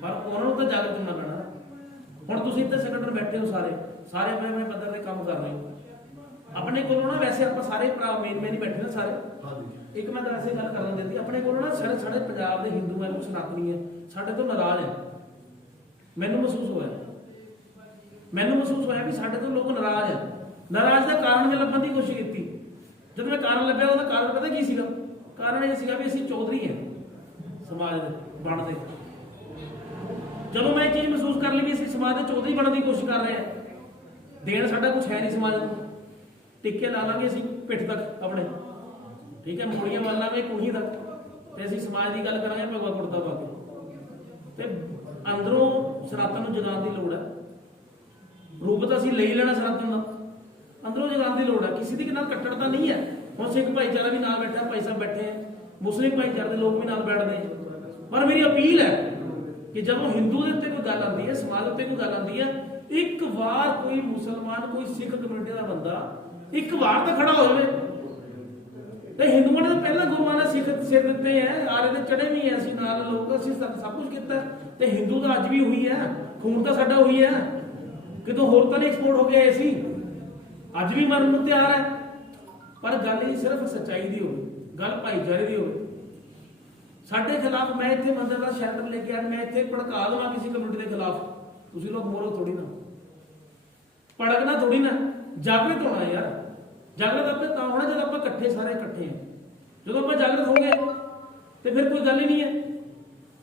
ਪਰ ਉਹਨਾਂ ਨੂੰ ਤਾਂ ਜਾਗਰੂਕ ਹੋਣਾ ਪੈਣਾ। ਹੁਣ ਤੁਸੀਂ ਇੱਥੇ ਸੈਕਟਰ ਬੈਠੇ ਹੋ, ਸਾਰੇ ਆਪਣੇ ਆਪਣੇ ਪੱਧਰ ਤੇ ਕੰਮ ਕਰ ਰਹੇ ਹੋ। ਆਪਣੇ ਕੋਲੋਂ ਨਾ ਵੈਸੇ ਆਪਾਂ ਸਾਰੇ ਭਰਾ ਮੇਨ ਹੀ ਬੈਠੇ ਨੇ ਸਾਰੇ। ਇੱਕ ਮੈਂ ਤਾਂ ਐਸੇ ਗੱਲ ਕਰਨ ਦਿੰਦੀ, ਆਪਣੇ ਕੋਲੋਂ ਨਾ ਸਾਡੇ ਪੰਜਾਬ ਦੇ ਹਿੰਦੂ ਹੈ, ਸਨਾਤਨੀ ਹੈ, ਸਾਡੇ ਤੋਂ ਨਾਰਾਜ਼ ਹੈ। ਮੈਨੂੰ ਮਹਿਸੂਸ ਹੋਇਆ ਵੀ ਸਾਡੇ ਤੋਂ ਲੋਕ ਨਾਰਾਜ਼ ਹੈ। ਨਾਰਾਜ਼ ਦਾ ਕਾਰਨ ਮੈਂ ਲੱਭਣ ਦੀ ਕੋਸ਼ਿਸ਼ ਕੀਤੀ। ਜਦੋਂ ਮੈਂ ਕਾਰਨ ਲੱਭਿਆ, ਉਹਦਾ ਕਾਰਨ ਪਤਾ ਕੀ ਸੀਗਾ? ਕਾਰਨ ਇਹ ਸੀਗਾ ਵੀ ਅਸੀਂ ਚੌਧਰੀ ਹਾਂ ਸਮਾਜ ਦੇ ਬਣਦੇ। ਜਦੋਂ ਮੈਂ ਇਹ ਚੀਜ਼ ਮਹਿਸੂਸ ਕਰ ਲਈ ਵੀ ਅਸੀਂ ਸਮਾਜ ਦੇ ਚੌਧਰੀ ਬਣਨ ਦੀ ਕੋਸ਼ਿਸ਼ ਕਰ ਰਹੇ ਹਾਂ, ਦੇਣ ਸਾਡਾ ਕੁਝ ਹੈ ਨਹੀਂ ਸਮਾਜ ਨੂੰ, ਟਿੱਕੇ ਲਾ ਲਾਂਗੇ ਅਸੀਂ ਪਿੱਠ ਤੱਕ ਆਪਣੇ, ਠੀਕ ਹੈ, ਮੁੜੀਆਂ ਵੱਲ ਲਾਂਗੇ ਕੁਹੀ ਤੱਕ, ਤੇ ਅਸੀਂ ਸਮਾਜ ਦੀ ਗੱਲ ਕਰਾਂਗੇ ਭਗਵਾ ਕੁੜਤਾ ਪਾ ਕੇ। ਤੇ ਅੰਦਰੋਂ ਸਨਾਤਨ ਨੂੰ ਜਗਾਉਣ ਦੀ ਲੋੜ ਹੈ। ਰੂਪ ਤਾਂ ਅਸੀਂ ਲਈ ਲੈਣਾ ਸਨਾਤਨ ਦਾ, ਅੰਦਰੋਂ ਜਗਾਉਣ ਦੀ ਲੋੜ ਹੈ। ਕਿਸੇ ਦੀ ਨਾਲ ਕੱਟੜਤਾ ਨਹੀਂ ਹੈ। ਹੁਣ ਸਿੱਖ ਭਾਈਚਾਰਾ ਵੀ ਨਾਲ ਬੈਠਾ, ਭਾਈ ਸਾਹਿਬ ਬੈਠੇ ਹੈ, ਮੁਸਲਿਮ ਭਾਈਚਾਰੇ ਦੇ ਲੋਕ ਵੀ ਨਾਲ ਬੈਠਦੇ ਹੈ। ਪਰ ਮੇਰੀ ਅਪੀਲ ਹੈ ਕਿ ਜਦੋਂ ਹਿੰਦੂ ਦੇ ਉੱਤੇ ਕੋਈ ਗੱਲ ਆਉਂਦੀ ਹੈ, ਸਮਾਜ ਉੱਤੇ ਕੋਈ ਗੱਲ ਆਉਂਦੀ ਹੈ, ਇੱਕ ਵਾਰ ਕੋਈ ਮੁਸਲਮਾਨ, ਕੋਈ ਸਿੱਖ ਕਮਿਊਨਿਟੀ ਦਾ ਬੰਦਾ ਇੱਕ ਵਾਰ ਤਾਂ ਖੜਾ ਹੋ ਜਾਵੇ। ਤੇ ਹਿੰਦੂਆਂ ਨੇ ਤਾਂ ਪਹਿਲਾਂ ਗੁਰੂਆਂ ਨੇ ਸਿਰ ਦਿੱਤੇ ਹੈ, ਆਰੇ ਤੇ ਚੜੇ ਵੀ ਹੈ, ਅਸੀਂ ਨਾਲ ਲੋਕ, ਅਸੀਂ ਸਭ ਕੁਝ ਕੀਤਾ। ਤੇ ਹਿੰਦੂ ਤਾਂ ਅੱਜ ਵੀ ਉਹੀ ਹੈ, ਖੂਨ ਤਾਂ ਸਾਡਾ ਉਹੀ ਹੈ, ਕਿਤੋਂ ਹੋਰ ਤਾਂ ਨਹੀਂ ਐਕਸਪੋਰਟ ਹੋ ਗਿਆ ਸੀ, ਅੱਜ ਵੀ ਮਰਨ ਨੂੰ ਤਿਆਰ ਹੈ। ਪਰ ਗੱਲ ਇਹ ਸਿਰਫ ਸੱਚਾਈ ਦੀ ਹੋਵੇ, ਗੱਲ ਭਾਈਚਾਰੇ ਦੀ ਹੋਵੇ। ਸਾਡੇ ਖਿਲਾਫ ਮੈਂ ਇੱਥੇ ਮੰਦਰ ਦਾ ਸ਼ੈਲਟਰ ਲੈ ਕੇ ਆਇਆ, ਮੈਂ ਇੱਥੇ ਭੜਕਾ ਦੇਵਾਂ ਕਿਸੇ ਕਮਿਊਨਿਟੀ ਦੇ ਖਿਲਾਫ, ਤੁਸੀਂ ਲੋਕ ਮੋਰੋ ਥੋੜੀ ਨਾ, ਭੜਕਣਾ ਥੋੜੀ ਨਾ, ਜਾਗਰੂਕ ਹੋਣਾ ਯਾਰ। ਜਾਗਰੂਕ ਆਪੇ ਤਾਂ ਹੋਣਾ ਜਦੋਂ ਆਪਾਂ ਇਕੱਠੇ, ਸਾਰੇ ਇਕੱਠੇ ਹਾਂ। ਜਦੋਂ ਆਪਾਂ ਜਾਗਰੂਕ ਹੋ ਗਏ ਤੇ ਫਿਰ ਕੋਈ ਗੱਲ ਹੀ ਨਹੀਂ ਹੈ।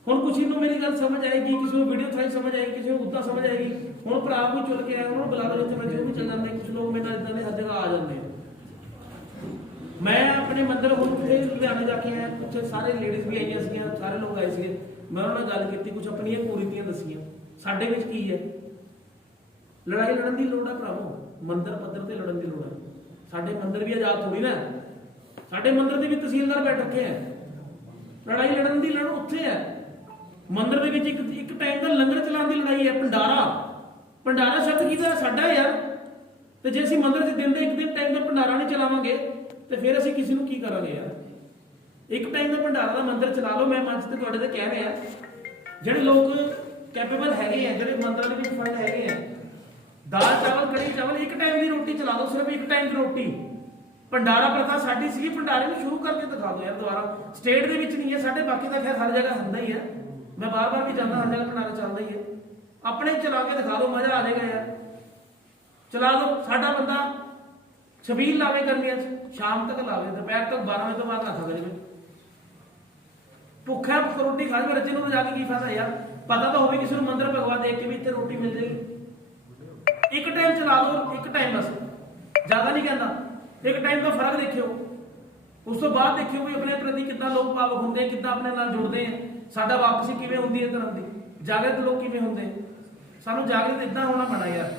ਹੁਣ ਕਿਸੇ ਨੂੰ ਮੇਰੀ ਗੱਲ ਸਮਝ ਆਏਗੀ, ਕਿਸੇ ਨੂੰ ਵੀਡੀਓ ਥਰਾਈ ਸਮਝ ਆਏਗੀ, ਕਿਸੇ ਨੂੰ ਉੱਦਾਂ ਸਮਝ ਆਏਗੀ। ਹੁਣ ਭਰਾ ਕੋਈ ਚੁੱਲ ਕੇ ਆਇਆ, ਉਹਨਾਂ ਨੂੰ ਬੁਲਾ ਲਓ, ਜਿੱਥੇ ਮੈਂ ਜੋ ਵੀ ਚੱਲ ਜਾਂਦੇ। ਕੁਝ ਲੋਕ ਮੇਰੇ ਨਾਲ ਇਦਾਂ ਦੇ ਹਰ ਜਗ੍ਹਾ ਆ ਜਾਂਦੇ ਆ। ਮੈਂ ਆਪਣੇ ਮੰਦਰ ਹੁਣ ਉੱਥੇ ਲੁਧਿਆਣੇ ਜਾ ਕੇ ਆਇਆ, ਉੱਥੇ ਸਾਰੇ ਲੇਡੀਜ਼ ਵੀ ਆਈਆਂ ਸੀਗੀਆਂ, ਸਾਰੇ ਲੋਕ ਆਏ ਸੀਗੇ। ਮੈਂ ਉਹਨਾਂ ਨਾਲ ਗੱਲ ਕੀਤੀ, ਕੁਝ ਆਪਣੀਆਂ ਕੁਰੀਤੀਆਂ ਦੱਸੀਆਂ। ਸਾਡੇ ਵਿੱਚ ਕੀ ਹੈ? ਲੜਾਈ ਲੜਨ ਦੀ ਲੋੜ ਹੈ ਭਰਾਵੋ, ਮੰਦਰ ਪੱਧਰ ਤੇ ਲੜਨ ਦੀ ਲੋੜ ਹੈ। ਸਾਡੇ ਮੰਦਰ ਵੀ ਆਜ਼ਾਦ ਥੋੜੀ ਨਾ, ਸਾਡੇ ਮੰਦਰ ਦੇ ਵੀ ਤਹਿਸੀਲਦਾਰ ਬੈਠ ਰੱਖੇ ਆ। ਲੜਾਈ ਲੜਨ ਦੀ ਲੋੜ ਉੱਥੇ ਹੈ। ਮੰਦਰ ਦੇ ਵਿੱਚ ਇੱਕ ਟਾਈਮ ਦਾ ਲੰਗਰ ਚਲਾਉਣ ਦੀ ਲੜਾਈ ਹੈ। ਭੰਡਾਰਾ ਸ਼ਬਦ ਕਿਹਦਾ? ਸਾਡਾ ਯਾਰ। ਤੇ ਜੇ ਅਸੀਂ ਮੰਦਰ 'ਚ ਦਿਨ ਦੇ ਇੱਕ ਦਿਨ ਟਾਈਮ ਦਾ ਭੰਡਾਰਾ ਨਹੀਂ ਚਲਾਵਾਂਗੇ ਤੇ ਫਿਰ ਅਸੀਂ ਕਿਸੇ ਨੂੰ ਕੀ ਕਰਾਂਗੇ ਯਾਰ? ਇੱਕ ਟਾਈਮ ਦਾ ਭੰਡਾਰਾ ਦਾ ਮੰਦਰ ਚਲਾ ਲਓ। ਮੈਂ ਮੰਚ ਤੇ ਤੁਹਾਡੇ ਤੇ ਕਹਿ ਰਿਹਾ, ਜਿਹੜੇ ਲੋਕ ਕੈਪੇਬਲ ਹੈਗੇ ਆ, ਜਿਹੜੇ ਮੰਦਰਾਂ ਦੇ ਵਿੱਚ ਫੰਡ ਹੈਗੇ ਆ, ਦਾਲ ਚਾਵਲ ਕੜੀ ਚਾਵਲ ਇੱਕ ਟਾਈਮ ਦੀ ਰੋਟੀ ਚਲਾ ਦਿਓ, ਸਿਰਫ ਇੱਕ ਟਾਈਮ ਦੀ ਰੋਟੀ। ਭੰਡਾਰਾ ਪ੍ਰਥਾ ਸਾਡੀ ਸੀਗੀ, ਭੰਡਾਰੇ ਨੂੰ ਸ਼ੁਰੂ ਕਰਕੇ ਦਿਖਾ ਦਿਓ ਯਾਰ ਦੁਬਾਰਾ। ਸਟੇਟ ਦੇ ਵਿੱਚ ਨਹੀਂ ਹੈ ਸਾਡੇ, ਬਾਕੀ ਤਾਂ ਖੈਰ ਹਰ ਜਗ੍ਹਾ ਹੁੰਦਾ ਹੀ ਹੈ। ਮੈਂ ਬਾਰ-ਬਾਰ ਵੀ ਜਾਂਦਾ, ਹਰ ਜਗ੍ਹਾ ਭੰਡਾਰਾ ਚੱਲਦਾ ਹੀ ਹੈ। ਆਪਣੇ ਚਲਾ ਕੇ ਦਿਖਾ ਦਿਓ, ਮਜ਼ਾ ਆ ਜਾਏਗਾ ਯਾਰ। ਚਲਾ ਦਿਓ। ਸਾਡਾ ਬੰਦਾ ਛਬੀਲ ਲਾਵੇ ਗਰਮੀਆਂ 'ਚ, ਸ਼ਾਮ ਤੱਕ ਲਾਵੇ, ਦੁਪਹਿਰ ਤੱਕ 12 ਵਜੇ ਤੋਂ ਬਾਅਦ ਨਾ ਖਾਵੇ। ਭੁੱਖਾ ਰੋਟੀ ਖਾ ਕੇ ਬੱਚੇ ਨੂੰ ਜਾ ਕੇ ਕੀ ਫਾਇਦਾ ਯਾਰ? ਪਤਾ ਤਾਂ ਹੋਵੇ ਕਿਸੇ ਨੂੰ ਮੰਦਰ ਭਗਵਾ ਦੇਖ ਕੇ ਵੀ ਇੱਥੇ ਰੋਟੀ ਮਿਲ ਜਾਏਗੀ। ਇੱਕ ਟਾਈਮ ਚਲਾ ਦਿਓ, ਇੱਕ ਟਾਈਮ ਬਸ, ਜ਼ਿਆਦਾ ਨਹੀਂ ਕਹਿੰਦਾ। ਇੱਕ ਟਾਈਮ ਦਾ ਫਰਕ ਦੇਖਿਓ, ਉਸ ਤੋਂ ਬਾਅਦ ਦੇਖਿਓ ਵੀ ਆਪਣੇ ਪ੍ਰਤੀ ਕਿੱਦਾਂ ਲੋਕ ਭਾਵੁਕ ਹੁੰਦੇ, ਕਿੱਦਾਂ ਆਪਣੇ ਨਾਲ ਜੁੜਦੇ ਆ, ਸਾਡਾ ਵਾਪਸੀ ਕਿਵੇਂ ਹੁੰਦੀ ਹੈ ਧਰਮ ਦੀ, ਜਾਗਰਤ ਲੋਕ ਕਿਵੇਂ ਹੁੰਦੇ। ਸਾਨੂੰ ਜਾਗਰਤ ਇਦਾਂ ਹੋਣਾ ਪੈਣਾ ਯਾਰ,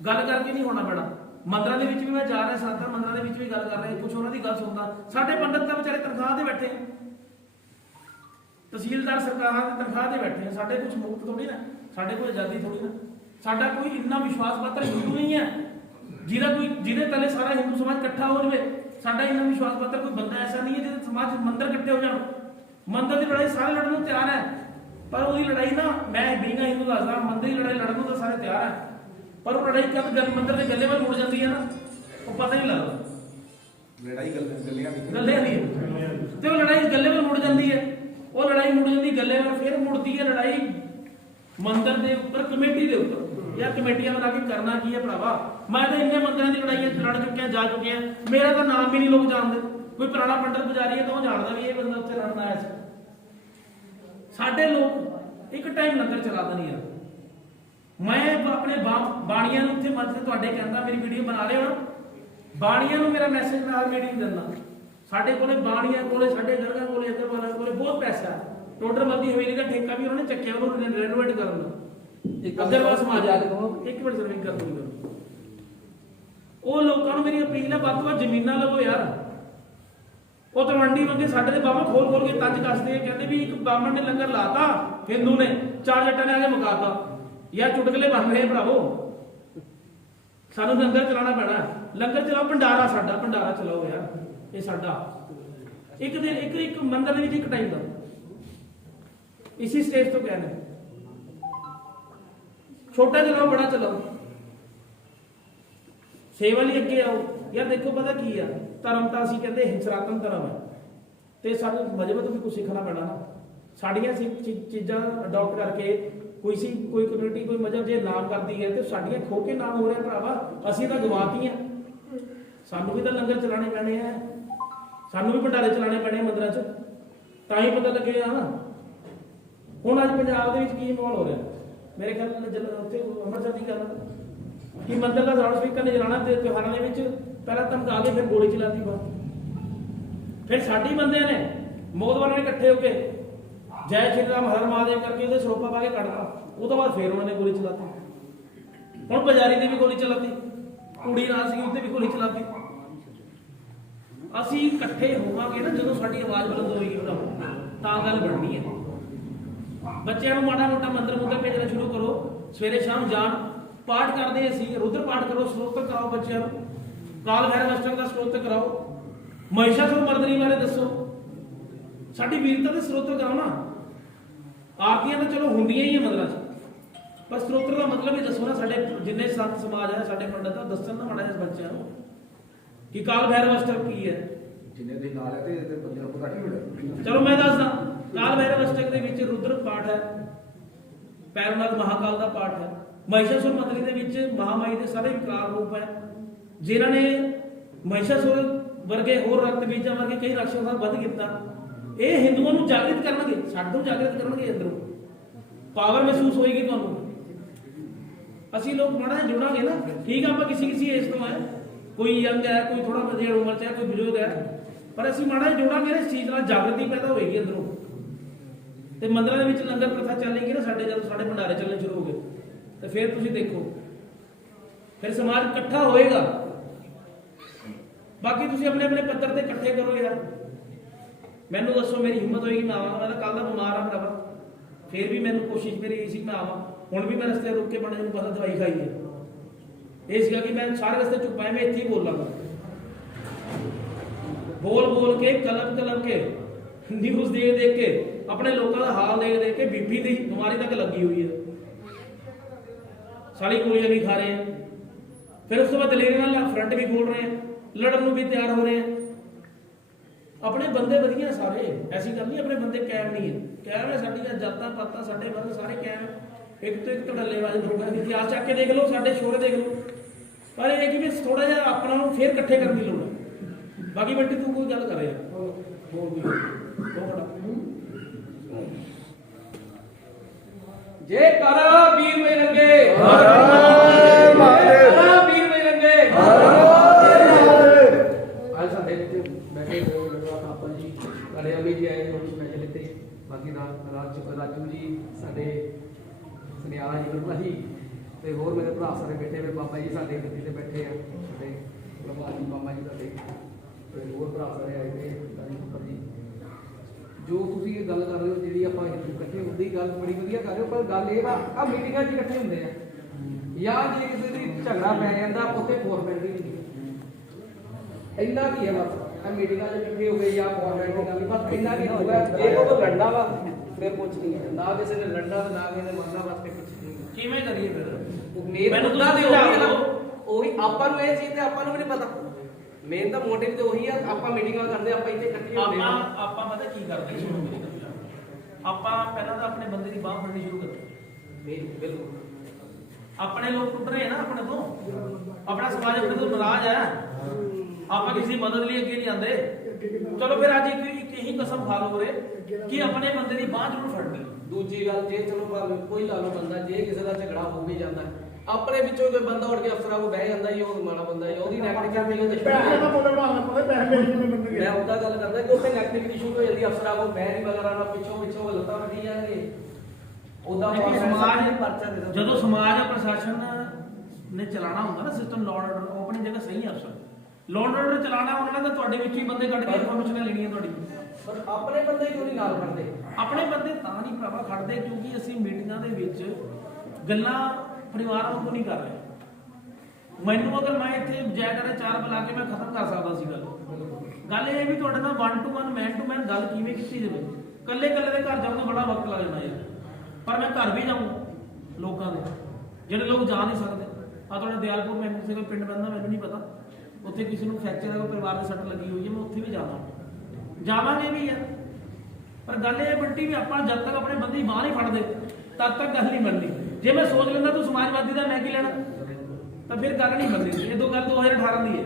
ਗੱਲ ਕਰਕੇ ਨਹੀਂ ਹੋਣਾ ਪੈਣਾ। ਮੰਦਰਾਂ ਦੇ ਵਿੱਚ ਵੀ ਮੈਂ ਜਾ ਰਿਹਾ, ਸਾਤਾਂ ਮੰਦਰਾਂ ਦੇ ਵਿੱਚ ਵੀ ਗੱਲ ਕਰ ਰਹੇ, ਕੁਝ ਉਹਨਾਂ ਦੀ ਗੱਲ ਸੁਣਦਾ। ਸਾਡੇ ਪੰਡਤ ਤਾਂ ਵਿਚਾਰੇ ਤਨਖਾਹ ਤੇ ਬੈਠੇ, ਤਹਿਸੀਲਦਾਰ ਸਰਕਾਰਾਂ ਦੀ ਤਨਖਾਹ ਤੇ ਬੈਠੇ ਆ। ਸਾਡੇ ਕੁਝ ਮੁਕਤ ਥੋੜੀ ਨਾ, ਸਾਡੇ ਕੋਈ ਆਜ਼ਾਦੀ ਥੋੜੀ ਨਾ। ਸਾਡਾ ਕੋਈ ਇੰਨਾ ਵਿਸ਼ਵਾਸ ਪਾਤਰ ਹਿੰਦੂ ਨਹੀਂ ਹੈ ਜਿਹਦੇ ਤਲੇ ਸਾਰਾ ਹਿੰਦੂ ਸਮਾਜ ਇਕੱਠਾ ਹੋ ਜਾਵੇ। ਸਾਡਾ ਇੰਨਾ ਵਿਸ਼ਵਾਸ ਪਾਤਰ ਕੋਈ ਬੰਦਾ ਐਸਾ ਨਹੀਂ ਹੈ ਜਿਹਦੇ ਸਮਾਜ ਮੰਦਰ ਇਕੱਠੇ ਹੋ ਜਾਣ। ਮੰਦਰ ਦੀ ਲੜਾਈ ਸਾਰੇ ਲੜਨ ਨੂੰ ਤਿਆਰ ਹੈ, ਪਰ ਉਹਦੀ ਲੜਾਈ ਨਾ, ਮੈਂ ਬੀਂਗਾ ਹਿੰਦੂ ਦੱਸਦਾ, ਮੰਦਰ ਦੀ ਲੜਾਈ ਲੜਨ ਨੂੰ ਤਾਂ ਸਾਰੇ ਤਿਆਰ ਹੈ, ਪਰ ਉਹ ਲੜਾਈ ਕਦ ਮੰਦਰ ਦੇ ਗੱਲੇ ਵੱਲ ਮੁੜ ਜਾਂਦੀ ਹੈ ਨਾ, ਉਹ ਪਤਾ ਨਹੀਂ ਲੱਗਦਾ। ਲੜਾਈ ਗੱਲਿਆਂ ਦੀ ਤੇ ਉਹ ਲੜਾਈ ਗੱਲੇ ਵੱਲ ਮੁੜ ਜਾਂਦੀ ਹੈ। ਉਹ ਲੜਾਈ ਮੁੜ ਜਾਂਦੀ ਗੱਲੇ ਵੱਲ, ਫਿਰ ਮੁੜਦੀ ਹੈ ਲੜਾਈ ਮੰਦਰ ਦੇ ਉੱਪਰ, ਕਮੇਟੀ ਦੇ ਉੱਪਰ। ਯਾਰ ਕਮੇਟੀਆਂ ਬਣਾ ਕੇ ਕਰਨਾ ਕੀ ਹੈ ਭਰਾਵਾ? ਮੈਂ ਤਾਂ ਇੰਨੇ ਮੰਦਰਾਂ ਦੀ ਲੜਾਈਆਂ ਲੜ ਚੁੱਕਿਆ, ਜਾ ਚੁੱਕਿਆ, ਮੇਰਾ ਤਾਂ ਨਾਮ ਵੀ ਨਹੀਂ ਲੋਕ ਜਾਣਦੇ। ਕੋਈ ਪੁਰਾਣਾ ਪੰਡਤ ਪੁਜਾਰੀ ਹੈ ਤਾਂ ਉਹ ਜਾਣਦਾ ਵੀ ਇਹ ਬੰਦਾ ਉੱਥੇ ਲੜਨ ਆਇਆ ਸੀ। ਸਾਡੇ ਲੋਕ ਇੱਕ ਟਾਈਮ ਲੰਗਰ ਚਲਾ ਦੇਣੀ ਯਾਰ। ਮੈਂ ਆਪਣੇ ਬਾਣੀਆਂ ਨੂੰ ਉੱਥੇ ਮੰਚ ਤੇ ਤੁਹਾਡੇ ਕਹਿੰਦਾ, ਮੇਰੀ ਵੀਡੀਓ ਬਣਾ ਰਹੇ ਹੋ, ਬਾਣੀਆਂ ਨੂੰ ਮੇਰਾ ਮੈਸੇਜ ਮੈਂ ਹਰ ਮੀਟਿੰਗ ਦਿੰਦਾ। ਸਾਡੇ ਕੋਲੇ ਬਾਣੀਆਂ ਕੋਲੇ, ਸਾਡੇ ਗਰਗਾਂ ਕੋਲੇ, ਇੱਧਰ ਵਾਲਿਆਂ ਕੋਲੇ ਬਹੁਤ ਪੈਸਾ ਹੈ। ਟੋਡਰ ਮੱਦੀ ਹਵੇਲੀ ਦਾ ਠੇਕਾ ਵੀ ਉਹਨਾਂ ਨੇ ਚੱਕਿਆ, ਉਹਨੂੰ ਰੈਨੋਵੇਟ ਕਰਨ ਦਾ। ਅਗਰਵਾਲ ਸਮਾਜ ਇੱਕ ਮਿੰਟ ਸਰਵਿੰਗ ਕਰ ਦੂੰਗਾ। ਉਹ ਲੋਕਾਂ ਨੂੰ ਮੇਰੀ ਅਪੀਲ ਹੈ, ਵੱਧ ਤੋਂ ਵੱਧ ਜ਼ਮੀਨਾਂ ਲਵੋ ਯਾਰ। ਉਹ ਤਲਵੰਡੀ ਬੰਦੇ ਸਾਡੇ ਦੇ ਬਾਬਾ ਖੋਲ ਕੇ ਤੰਜ ਕੱਸਦੇ, ਕਹਿੰਦੇ ਵੀ ਇੱਕ ਬਾਮਣ ਨੇ ਲੰਗਰ ਲਾਤਾ, ਹਿੰਦੂ ਨੇ 4 ਜੱਟਾਂ ਨੇ ਆ ਕੇ ਮੁਕਾਤਾ। ਯਾਰ ਚੁਟਕਲੇ ਬਣ ਰਹੇ ਭਰਾਵੋ, ਸਾਨੂੰ ਲੰਗਰ ਚਲਾਉਣਾ ਪੈਣਾ। ਲੰਗਰ ਚਲਾਓ, ਭੰਡਾਰਾ ਸਾਡਾ, ਭੰਡਾਰਾ ਚਲਾਓ ਯਾਰ, ਇਹ ਸਾਡਾ। ਇੱਕ ਦਿਨ ਇੱਕ ਮੰਦਰ ਦੇ ਵਿੱਚ ਇੱਕ ਟਾਈਮ ਦਾ, ਇਸੀ ਸਟੇਜ ਤੋਂ ਕਹਿੰਦੇ ਛੋਟਾ ਚਲਾਓ ਬੜਾ ਚਲਾਓ, ਸੇਵਾ ਲਈ ਅੱਗੇ ਆਓ। ਯਾਰ ਦੇਖੋ ਪਤਾ ਕੀ ਆ, ਧਰਮ ਤਾਂ ਅਸੀਂ ਕਹਿੰਦੇ ਸਨਾਤਨ ਧਰਮ ਹੈ ਤੇ ਸਾਨੂੰ ਮਜ਼ਹਬ ਤੋਂ ਵੀ ਕੁਝ ਸਿੱਖਣਾ ਪੈਣਾ ਨਾ। ਸਾਡੀਆਂ ਚੀਜ਼ਾਂ ਅਡਾਪਟ ਕਰਕੇ ਕੋਈ ਕਮਿਊਨਿਟੀ ਕੋਈ ਮਜ਼ਹਬ ਜੇ ਨਾਮ ਕਰਦੀ ਹੈ ਤੇ ਸਾਡੀਆਂ ਖੋ ਕੇ ਨਾਮ ਹੋ ਰਿਹਾ ਭਰਾਵਾ। ਅਸੀਂ ਤਾਂ ਗਵਾਤੀਆਂ, ਸਾਨੂੰ ਵੀ ਤਾਂ ਲੰਗਰ ਚਲਾਣੇ ਪੈਣੇ ਆ, ਸਾਨੂੰ ਵੀ ਭੰਡਾਰੇ ਚਲਾਣੇ ਪੈਣੇ ਮੰਦਿਰਾਂ 'ਚ, ਤਾਂ ਹੀ ਪਤਾ ਲੱਗੇਗਾ ਨਾ। ਹੁਣ ਅੱਜ ਪੰਜਾਬ ਦੇ ਵਿੱਚ ਕੀ ਮਾਹੌਲ ਹੋ ਰਿਹਾ, ਮੇਰੇ ਖਿਆਲ ਨਾਲ ਉੱਥੇ ਅੰਮ੍ਰਿਤਸਰ ਦੀ ਗੱਲ ਕਿ ਮੰਦਿਰ ਦਾ ਲਾਊਡ ਸਪੀਕਰ ਨੇ ਚਲਾਉਣਾ ਤੇ ਤਿਉਹਾਰਾਂ ਦੇ ਵਿੱਚ ਪਹਿਲਾਂ ਧਮਕਾ ਕੇ ਫਿਰ ਗੋਲੀ ਚਲਾਤੀ ਬਾਅਦ। ਫਿਰ ਸਾਡੀ ਬੰਦਿਆਂ ਨੇ ਮੋਦਵਾਰਾਂ ਨੇ ਇਕੱਠੇ ਹੋ ਕੇ ਜੈ ਸ਼੍ਰੀ ਰਾਮ ਹਰ ਮਹਾਦੇਵ ਕਰਕੇ ਉਹਦੇ ਸਰੋਪਾ ਪਾ ਕੇ ਕੱਢਤਾ। ਉਹ ਤੋਂ ਬਾਅਦ ਫਿਰ ਉਹਨਾਂ ਨੇ ਗੋਲੀ ਚਲਾਤੀ। ਹੁਣ ਪੁਜਾਰੀ ਦੇ ਵੀ ਗੋਲੀ ਚਲਾਤੀ, ਕੁੜੀ ਨਾਲ ਸੀ ਉੱਤੇ ਵੀ ਗੋਲੀ ਚਲਾਤੀ। ਅਸੀਂ ਇਕੱਠੇ ਹੋਵਾਂਗੇ ਨਾ ਜਦੋਂ ਸਾਡੀ ਆਵਾਜ਼ ਬੁਲੰਦ ਹੋਏਗੀ ਤਾਂ ਗੱਲ ਬਣਨੀ ਹੈ। ਬੱਚਿਆਂ ਨੂੰ ਮਾੜਾ ਮੋਟਾ ਮੰਦਰ ਭੇਜਣਾ ਸ਼ੁਰੂ ਕਰੋ, ਸਵੇਰੇ ਸ਼ਾਮ ਜਾਣ, ਪਾਠ ਕਰਦੇ ਅਸੀਂ, ਰੁਦਰ ਪਾਠ ਕਰੋ, ਸਰੋਤਰ ਕਰਾਓ ਬੱਚਿਆਂ ਨੂੰ, ਕਾਲ ਭੈਰਵ ਅਸ਼ਟਕ ਦਾ ਸਰੋਤਰ ਕਰਾਓ, ਮਹਿਸ਼ਾਸੁਰ ਮਰਦਨੀ ਬਾਰੇ ਦੱਸੋ, ਸਾਡੀ ਵੀਰਤਾ ਦੇ ਸਰੋਤਰ ਕਰਾਓ ਨਾ। ਆਰਤੀਆਂ ਤਾਂ ਚਲੋ ਹੁੰਦੀਆਂ ਹੀ ਹੈ ਮੰਦਰਾਂ 'ਚ, ਪਰ ਸਰੋਤਰ ਦਾ ਮਤਲਬ ਹੀ ਦੱਸੋ ਨਾ। ਸਾਡੇ ਜਿੰਨੇ ਸੰਤ ਸਮਾਜ ਹੈ, ਸਾਡੇ ਪੰਡਤ ਆ, ਦੱਸਣ ਨਾ ਮਾੜਾ ਜਿਹਾ ਬੱਚਿਆਂ ਨੂੰ ਕਿ ਕਾਲ ਭੈਰਵ ਅਸ਼ਟਕ ਕੀ ਹੈ। ਜਿੰਨੇ ਦੇ ਨਾਲ ਹੈ ਤੇ ਬੰਦੇ ਨੂੰ ਪਤਾ ਕੀ ਮਿਲਿਆ। ਚਲੋ ਮੈਂ ਦੱਸਦਾ, ਕਾਲ ਭੈਰਵ ਅਸ਼ਟਕ ਦੇ ਵਿੱਚ ਰੁਦਰ ਪਾਠ ਹੈ, ਪੈਰਵਨਾਥ ਮਹਾਕਾਲ ਦਾ ਪਾਠ ਹੈ, ਮਹਿਸ਼ਾਸੁਰ ਮਰਦਨੀ ਦੇ ਵਿੱਚ ਮਹਾਮਾਈ ਦੇ ਸਾਰੇ ਵਿਕਾਰ ਰੂਪ ਹੈ, ਜਿਨ੍ਹਾਂ ਨੇ ਮਹਿਸ਼ਾਸੁਰ ਵਰਗੇ ਹੋਰ ਰਕਤ ਬੀਜਾਂ ਵਰਗੇ ਕਈ ਰਾਖਸ਼ਾਂ ਦਾ ਵੱਧ ਕੀਤਾ। ਇਹ ਹਿੰਦੂਆਂ ਨੂੰ ਜਾਗਰਿਤ ਕਰਨਗੇ, ਸਾਡੇ ਜਾਗਰਿਤ ਕਰਨਗੇ, ਅੰਦਰੋਂ ਪਾਵਰ ਮਹਿਸੂਸ ਹੋਏਗੀ ਤੁਹਾਨੂੰ। ਅਸੀਂ ਲੋਕ ਮਾੜਾ ਜਿਹਾ ਜੁੜਾਂਗੇ ਨਾ, ਠੀਕ ਆ ਆਪਾਂ ਕਿਸੇ ਏਜ ਤੋਂ ਹੈ, ਕੋਈ ਯੰਗ ਹੈ, ਕੋਈ ਥੋੜਾ ਮਧਿਆਣ ਉਮਰ 'ਚ ਹੈ, ਕੋਈ ਬਜ਼ੁਰਗ ਹੈ, ਪਰ ਅਸੀਂ ਮਾੜਾ ਜਿਹਾ ਜੁੜਾਂਗੇ ਨਾ, ਇਸ ਚੀਜ਼ ਨਾਲ ਜਾਗਰਤੀ ਪੈਦਾ ਹੋਏਗੀ ਅੰਦਰੋਂ। ਤੇ ਮੰਦਰਾਂ ਦੇ ਵਿੱਚ ਲੰਗਰ ਪ੍ਰਥਾ ਚੱਲੇਗੀ ਨਾ, ਜਦੋਂ ਸਾਡੇ ਭੰਡਾਰੇ ਚੱਲਣੇ ਸ਼ੁਰੂ ਹੋ ਗਏ ਤੇ ਫਿਰ ਤੁਸੀਂ ਦੇਖੋ, ਫਿਰ ਸਮਾਜ ਇਕੱਠਾ ਹੋਏਗਾ। ਬਾਕੀ ਤੁਸੀਂ ਆਪਣੇ ਆਪਣੇ ਪੱਧਰ ਤੇ ਇਕੱਠੇ ਕਰੋ ਯਾਰ। ਮੈਨੂੰ ਦੱਸੋ ਮੇਰੀ ਹਿੰਮਤ ਹੋਏਗੀ ਮੈਂ ਆਵਾਂਗਾ। ਮੈਂ ਤਾਂ ਕੱਲ ਦਾ ਬਿਮਾਰ ਆ ਭਰਾਵਾ, ਫਿਰ ਵੀ ਮੈਨੂੰ ਕੋਸ਼ਿਸ਼ ਮੇਰੀ ਇਹ ਸੀ ਮੈਂ ਆਵਾਂ। ਹੁਣ ਵੀ ਮੈਂ ਰਸਤੇ ਰੁਕ ਕੇ ਬਣੇ ਨੂੰ ਪਤਾ ਦਵਾਈ ਖਾਈ ਹੈ, ਇਹ ਸੀਗਾ ਕਿ ਮੈਂ ਸਾਰੇ ਰਸਤੇ ਚੁੱਪ ਆਇਆ, ਮੈਂ ਇੱਥੇ ਹੀ ਬੋਲਾਂਗਾ। ਬੋਲ ਕੇ ਕਲਮ ਕੇ ਨਿਊਜ਼ ਦੇਖ ਕੇ ਆਪਣੇ ਲੋਕਾਂ ਦਾ ਹਾਲ ਦੇਖ ਕੇ ਬੀਪੀ ਦੀ ਬਿਮਾਰੀ ਤੱਕ ਲੱਗੀ ਹੋਈ ਹੈ, ਸਾਰੀ ਗੋਲੀਆਂ ਵੀ ਖਾ ਰਹੇ ਆ। ਫਿਰ ਉਸ ਤੋਂ ਬਾਅਦ ਦਲੇਰੀ ਨਾਲ ਫਰੰਟ ਵੀ ਖੋਲ ਰਹੇ ਆ, ਲੜਨ ਨੂੰ ਵੀ ਤਿਆਰ ਹੋ ਰਹੇ ਆ। ਆਪਣੇ ਬੰਦੇ ਵਧੀਆ ਸਾਰੇ, ਐਸੀ ਗੱਲ ਨਹੀਂ ਆਪਣੇ ਬੰਦੇ ਕਾਇਮ ਨਹੀਂ ਹੈ, ਕਾਇਮ ਹੈ ਸਾਡੀਆਂ ਜਾਤਾਂ ਪਾਤਾਂ, ਸਾਡੇ ਵਰਗ ਸਾਰੇ ਕਾਇਮ। ਇੱਕ ਤੋਂ ਇੱਕ ਧੜੱਲੇਬਾਜ਼ ਲੋਕ ਹੈ, ਇਤਿਹਾਸ ਚੱਕ ਕੇ ਦੇਖ ਲਓ, ਸਾਡੇ ਸ਼ੋਰੇ ਦੇਖ ਲਓ। ਪਰ ਇਹ ਕਿ ਵੀ ਥੋੜਾ ਜਿਹਾ ਆਪਣਾ ਨੂੰ ਫੇਰ ਇਕੱਠੇ ਕਰਨ ਦੀ ਲੋੜ ਹੈ। ਬਾਕੀ ਬੰਟੀ ਤੂੰ ਕੋਈ ਗੱਲ ਕਰ ਯਾਰ, ਜੇ ਕਰ ਵੀਰ ਮੇਰੰਗੇ ਵੀਰ ਮੇਰੰਗੇ ਅੱਜ ਸਾਡੇ ਇੱਥੇ ਬੈਠੇ ਆਪਾਂ ਜੀ ਸਾਡੇ ਅਮੀ ਜੀ ਆਏ ਹੁਣ ਸਪੈਸ਼ਲ ਇੱਥੇ, ਬਾਕੀ ਰਾਜੂ ਜੀ, ਸਾਡੇ ਸੁਨਿਆਰਾ ਜੀ, ਵਰਮਾ ਜੀ ਤੇ ਹੋਰ ਮੇਰੇ ਭਰਾ ਸਾਰੇ ਬੈਠੇ ਹੋਏ, ਬਾਬਾ ਜੀ ਸਾਡੇ ਗੱਦੀ ਤੇ ਬੈਠੇ ਆ, ਸਾਡੇ ਪ੍ਰਭਾਤ ਜੀ ਬਾਬਾ ਜੀ ਸਾਡੇ ਤੇ ਹੋਰ ਭਰਾ ਸਾਰੇ ਆਏ ਨੇ ਜੀ। ਜੋ ਤੁਸੀਂ ਇਹ ਗੱਲ ਕਰ ਰਹੇ ਹੋ ਜਿਹੜੀ ਆਪਾਂ ਹਿੰਦੂ ਇਕੱਠੇ ਹੁੰਦੀ ਗੱਲ ਬੜੀ ਵਧੀਆ ਕਰ ਰਹੇ ਹੋ, ਪਰ ਗੱਲ ਇਹ ਵਾ ਆ ਮੀਟਿੰਗਾਂ 'ਚ ਇਕੱਠੇ ਹੁੰਦੇ ਆ ਜਾਂ ਜੇ ਕਿਸੇ ਦੀ ਝਗੜਾ ਪੈ ਜਾਂਦਾ ਉੱਥੇ ਫੋਰਮੈਲਿਟੀ ਨਹੀਂ ਇੰਨਾ ਕੀ ਹੈ ਬਸ। ਆ ਮੀਟਿੰਗਾਂ 'ਚ ਇਕੱਠੇ ਹੋ ਗਏ ਜਾਂ ਫੋਰਮੈਲਿਟੀ ਨਾਲ ਬਸ ਇੰਨਾ ਕੀ ਹੋਊਗਾ। ਜੇ ਉਹ ਲੜਨਾ ਵਾ ਫਿਰ ਕੁਝ ਨਹੀਂ ਹੈ, ਨਾ ਕਿਸੇ ਨੇ ਲੜਨਾ ਨਾ ਕਿਸੇ ਨੇ ਮਰਨਾ, ਬਸ ਕੁਝ ਨਹੀਂ। ਕਿਵੇਂ ਕਰੀਏ ਫਿਰ? ਮੈਨੂੰ ਤਾਂ ਉਹੀ ਆਪਾਂ ਨੂੰ ਇਹ ਚੀਜ਼ ਤੇ ਆਪਾਂ ਨੂੰ ਵੀ ਨਹੀਂ ਪਤਾ। ਮੇਨ ਤਾਂ ਮੋਟਿਵ ਤੇ ਉਹੀ ਆ, ਆਪਾਂ ਮੀਟਿੰਗਾਂ ਕਰਦੇ ਆਪਾਂ ਇੱਥੇ ਇਕੱਠੇ ਹੁੰਦੇ ਆ। ਆਪਾਂ ਪਤਾ ਕੀ ਕਰਦੇ ਸ਼ੁਰੂ ਕਰੀ ਆਪਾਂ ਪਹਿਲਾਂ ਤਾਂ ਆਪਣੇ ਬੰਦੇ ਦੀ ਬਾਹ ਫੜਨੀ ਸ਼ੁਰੂ ਕਰਦੇ। ਬਿਲਕੁਲ ਆਪਣੇ ਲੋਕ ਟੁੱਟ ਰਹੇ ਆ ਨਾ ਆਪਣੇ ਤੋਂ, ਆਪਣਾ ਸਮਾਜ ਆਪਣੇ ਤੋਂ ਨਾਰਾਜ਼ ਹੈ, ਆਪਾਂ ਕਿਸੇ ਦੀ ਮਦਦ ਲਈ ਅੱਗੇ ਨਹੀਂ ਆਉਂਦੇ। ਚਲੋ ਫਿਰ ਅੱਜ ਇੱਕ ਇਹੀ ਕਸਮ ਖਾ ਲਓ ਕਿ ਆਪਣੇ ਬੰਦੇ ਦੀ ਬਾਹ ਜ਼ਰੂਰ ਫੜਨੀ। ਦੂਜੀ ਗੱਲ, ਜੇ ਚਲੋ ਕੋਈ ਲਾ ਲਓ ਬੰਦਾ, ਜੇ ਕਿਸੇ ਦਾ ਝਗੜਾ ਹੋ ਵੀ ਜਾਂਦਾ ਆਪਣੇ ਵਿੱਚੋਂ ਕੋਈ ਬੰਦਾ ਉੱਠ ਕੇ ਅਫਸਰਾਂ ਕੋਲ ਬਹਿ ਜਾਂਦਾ ਜੀ, ਉਹ ਮਾੜਾ ਬੰਦਾ ਜੀ, ਉਹਦੀ ਨੈਗੇਟਿਵਿਟੀ ਮੈਂ ਉਹਦਾ ਗੱਲ ਕਰਦਾ ਕਿ ਉੱਥੇ ਨੈਗੇਟਿਵਿਟੀ ਸ਼ੁਰੂ ਹੋ ਜਾਂਦੀ, ਅਫਸਰਾਂ ਕੋਲ ਬਹਿ ਨਹੀਂ ਵਗੈਰਾ ਨਾ ਪਿੱਛੋਂ ਲੱਤਾਂ ਵੱਢੀ ਜਾਣਗੇ। ਉਹਦਾ ਸਮਾਜ ਜਦੋਂ ਸਮਾਜ ਪ੍ਰਸ਼ਾਸਨ ਨੇ ਚਲਾਉਣਾ ਹੁੰਦਾ ਨਾ ਸਿਸਟਮ, ਲਾਅ ਆਰਡਰ, ਉਹ ਆਪਣੀ ਜਗ੍ਹਾ ਸਹੀ ਅਫਸਰ ਲਾਅ ਆਰਡਰ ਚਲਾਉਣਾ ਉਹਨਾਂ ਨੇ ਤਾਂ ਤੁਹਾਡੇ ਵਿੱਚ ਹੀ ਬੰਦੇ ਕੱਢ ਕੇ ਇਨਫੋਰਮੇਸ਼ਨ ਲੈਣੀਆਂ ਤੁਹਾਡੀ। ਪਰ ਆਪਣੇ ਬੰਦੇ ਕਿਉਂ ਨਹੀਂ ਨਾਲ ਖੜਦੇ? ਆਪਣੇ ਬੰਦੇ ਤਾਂ ਨਹੀਂ ਭਰਾਵਾ ਖੜਦੇ ਕਿਉਂਕਿ ਅਸੀਂ ਮੀਟਿੰਗਾਂ ਦੇ ਵਿੱਚ ਗੱਲਾਂ ਪਰਿਵਾਰਾਂ ਨੂੰ ਨਹੀਂ ਕਰ ਰਹੇ। ਮੈਨੂੰ ਅਗਰ ਮੈਂ ਇੱਥੇ ਜੈ ਕਰੇ ਚਾਰ ਬੁਲਾ ਕੇ ਮੈਂ ਖਤਮ ਕਰ ਸਕਦਾ ਸੀ ਗੱਲ ਇਹ ਵੀ ਤੁਹਾਡੇ ਨਾਲ 1 to 1 ਮੈਨ ਟੂ ਮੈਨ ਗੱਲ ਕਿਵੇਂ ਕੀਤੀ ਜਾਵੇ। ਕੱਲੇ ਦੇ ਘਰ ਜਾਊਂਗਾ ਬੜਾ ਵਕਤ ਲੱਗ ਜਾਣਾ ਯਾਰ, ਪਰ ਮੈਂ ਘਰ ਵੀ ਜਾਊਂ ਲੋਕਾਂ ਦੇ ਜਿਹੜੇ ਲੋਕ ਜਾ ਨਹੀਂ ਸਕਦੇ। ਆ ਤੁਹਾਡੇ ਦਿਆਲਪੁਰ ਮੈਨੂੰ ਕਿਸੇ ਪਿੰਡ ਪੈਂਦਾ, ਮੈਨੂੰ ਨਹੀਂ ਪਤਾ, ਉੱਥੇ ਕਿਸੇ ਨੂੰ ਫ੍ਰੈਕਚਰ ਹੈ, ਪਰਿਵਾਰ ਦੇ ਸੱਟ ਲੱਗੀ ਹੋਈ ਹੈ, ਮੈਂ ਉੱਥੇ ਵੀ ਜਾਵਾਂਗੇ ਵੀ ਯਾਰ। ਪਰ ਗੱਲ ਇਹ ਬੰਟੀ ਵੀ ਆਪਾਂ ਜਦ ਤੱਕ ਆਪਣੇ ਬੰਦੇ ਦੀ ਬਾਂਹ ਨਹੀਂ ਫੜਦੇ ਤਦ ਤੱਕ ਗੱਲ ਨਹੀਂ ਬਣਨੀ। ਜੇ ਮੈਂ ਸੋਚ ਲੈਂਦਾ ਤੂੰ ਸਮਾਜਵਾਦੀ ਦਾ, ਮੈਂ ਕੀ ਲੈਣਾ, ਤਾਂ ਫਿਰ ਗੱਲ ਨਹੀਂ ਬਣਦੀ। ਇਹ ਗੱਲ 2018 ਦੀ ਹੈ।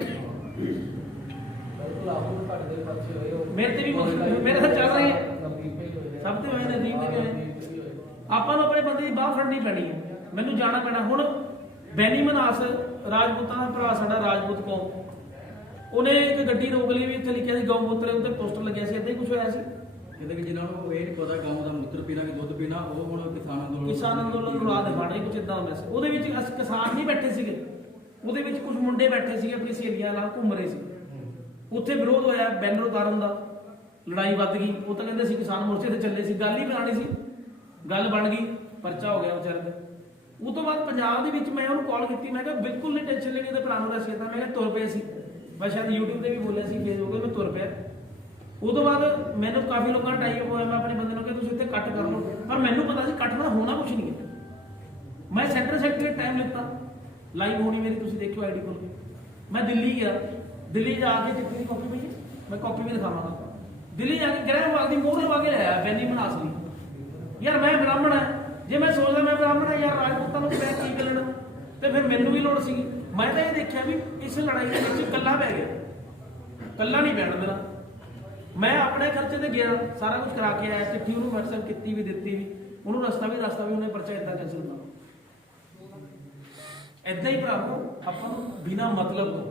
ਮੇਰੇ ਤੇ ਵੀ ਮੇਰੇ ਤਾਂ ਚੱਲ ਰਹੀ ਹੈ, ਸਭ ਤੇ ਹੋਏ ਨਦੀਪ ਤੇ ਹੋਏ। ਆਪਾਂ ਨੂੰ ਆਪਣੇ ਬੰਦੇ ਦੀ ਬਾਂਹ ਫੜਨੀ ਪੈਣੀ ਹੈ, ਮੈਨੂੰ ਜਾਣਾ ਪੈਣਾ। ਹੁਣ ਬੈਨੀ ਮਨਾਸ ਰਾਜਪੂਤਾਂ ਦਾ ਭਰਾ ਸਾਡਾ ਰਾਜਪੂਤ ਕੌਮ, ਉਹਨੇ ਇੱਕ ਗੱਡੀ ਰੋਕ ਲਈ ਵੀ ਇੱਥੇ ਲਿਖਿਆ ਸੀ ਗਊ ਮੂਤਰ, ਉੱਤੇ ਪੋਸਟਰ ਲੱਗਿਆ ਸੀ, ਏਦਾਂ ਹੀ ਕੁਝ ਹੋਇਆ ਸੀ। ਕਹਿੰਦੇ ਕਿ ਜਿਨ੍ਹਾਂ ਨੂੰ ਇਹ ਨਹੀਂ ਪਤਾ ਗਾਂ ਦਾ ਮੂਤਰ ਪੀਣਾ ਕਿ ਦੁੱਧ ਪੀਣਾ, ਉਹ ਹੁਣ ਕਿਸਾਨ ਅੰਦੋਲਨ ਨੂੰ ਰਾਹ ਦਿਖਾਣਾ ਕੁਝ ਇਦਾਂ ਹੁੰਦਾ ਸੀ। ਉਹਦੇ ਵਿੱਚ ਅਸੀਂ ਕਿਸਾਨ ਨਹੀਂ ਬੈਠੇ ਸੀਗੇ, ਉਹਦੇ ਵਿੱਚ ਕੁਝ ਮੁੰਡੇ ਬੈਠੇ ਸੀਗੇ ਆਪਣੀ ਸਹੇਲੀਆਂ ਨਾਲ ਘੁੰਮ ਰਹੇ ਸੀ। ਉੱਥੇ ਵਿਰੋਧ ਹੋਇਆ, ਬੈਨਰ ਉਤਾਰਨ ਦਾ, ਲੜਾਈ ਵੱਧ ਗਈ। ਉਹ ਤਾਂ ਕਹਿੰਦੇ ਸੀ ਕਿਸਾਨ ਮੋਰਚੇ ਤੇ ਚੱਲੇ ਸੀ, ਗੱਲ ਹੀ ਬਣਾਣੀ ਸੀ, ਗੱਲ ਬਣ ਗਈ, ਪਰਚਾ ਹੋ ਗਿਆ ਵਿਚਾਰੇ ਦਾ। ਉਹ ਤੋਂ ਬਾਅਦ ਪੰਜਾਬ ਦੇ ਵਿੱਚ ਮੈਂ ਉਹਨੂੰ ਕਾਲ ਕੀਤੀ, ਮੈਂ ਕਿਹਾ ਬਿਲਕੁਲ ਨਹੀਂ ਟੈਨਸ਼ਨ ਲੈਣੀ, ਉਹਦੇ ਭਰਾ ਨੂੰ ਦੱਸਿਆ ਤਾਂ ਮੈਂ ਕਿਹਾ ਤੁਰ ਪਏ ਸੀ। ਮੈਂ ਸ਼ਾਇਦ YouTube ਤੇ ਵੀ ਬੋਲਿਆ ਸੀ, ਫੇਸਬੁੱਕ ਤੇ ਮੈਂ ਤੁਰ ਪਿਆ। ਉਹ ਤੋਂ ਬਾਅਦ ਮੈਨੂੰ ਕਾਫੀ ਲੋਕਾਂ ਨੇ ਟਾਈਪ ਹੋਇਆ, ਮੈਂ ਆਪਣੇ ਬੰਦੇ ਨੂੰ ਕਿਹਾ ਤੁਸੀਂ ਇੱਥੇ ਕੱਟ ਕਰ ਲਓ, ਪਰ ਮੈਨੂੰ ਪਤਾ ਸੀ ਕੱਟ ਨਾਲ ਹੋਣਾ ਕੁਝ ਨਹੀਂ ਹੈ। ਮੈਂ ਸੈਂਟਰ ਸੈਕਟਰੀ ਟਾਈਮ ਲਿੱਤਾ, ਲਾਈਵ ਹੋਣੀ ਮੇਰੀ, ਤੁਸੀਂ ਦੇਖਿਓ ਆਈਡੀ ਕੋਲ। ਮੈਂ ਦਿੱਲੀ ਗਿਆ, ਦਿੱਲੀ ਜਾ ਕੇ ਚਿੱਠੀ ਦੀ ਕਾਪੀ ਪਈ, ਮੈਂ ਕਾਪੀ ਵੀ ਦਿਖਾਵਾਂਗਾ। ਦਿੱਲੀ ਜਾ ਕੇ ਗ੍ਰਹਿ ਵਿਭਾਗ ਦੀ ਮੋਹਰ ਲਵਾ ਕੇ ਲਿਆਇਆ ਬੈਨੀ ਮਨਾਸ ਲਈ। ਯਾਰ ਮੈਂ ਬ੍ਰਾਹਮਣ ਹੈ, ਜੇ ਮੈਂ ਸੋਚਦਾ ਮੈਂ ਬ੍ਰਾਹਮਣ ਹੈ ਯਾਰ, ਰਾਜਪੂਤਾਂ ਨੂੰ ਮੈਂ ਕੀ ਲੈਣਾ, ਤੇ ਫਿਰ ਮੈਨੂੰ ਵੀ ਲੋੜ ਸੀਗੀ। ਮੈਂ ਤਾਂ ਇਹ ਦੇਖਿਆ ਵੀ ਇਸ ਲੜਾਈ ਦੇ ਵਿੱਚ ਇਕੱਲਾ ਪੈ ਗਿਆ, ਇਕੱਲਾ ਨਹੀਂ ਪੈਣਾ ਮੇਰਾ। ਮੈਂ ਆਪਣੇ ਖਰਚੇ ਤੇ ਗਿਆ, ਸਾਰਾ ਕੁਝ ਕਰਾ ਕੇ ਆਇਆ, ਚਿੱਠੀ ਉਹਨੂੰ WhatsApp ਕੀਤੀ ਵੀ, ਦਿੱਤੀ ਵੀ, ਉਹਨੂੰ ਰਸਤਾ ਵੀ ਦੱਸਤਾ ਵੀ ਉਹਨੇ ਪਰਚਾ ਇਦਾਂ ਕੈਂਸਲ ਕਰਨਾ। ਇਦਾਂ ਹੀ ਭਰਾਵੋ ਆਪਾਂ ਨੂੰ ਬਿਨਾਂ ਮਤਲਬ ਤੋਂ,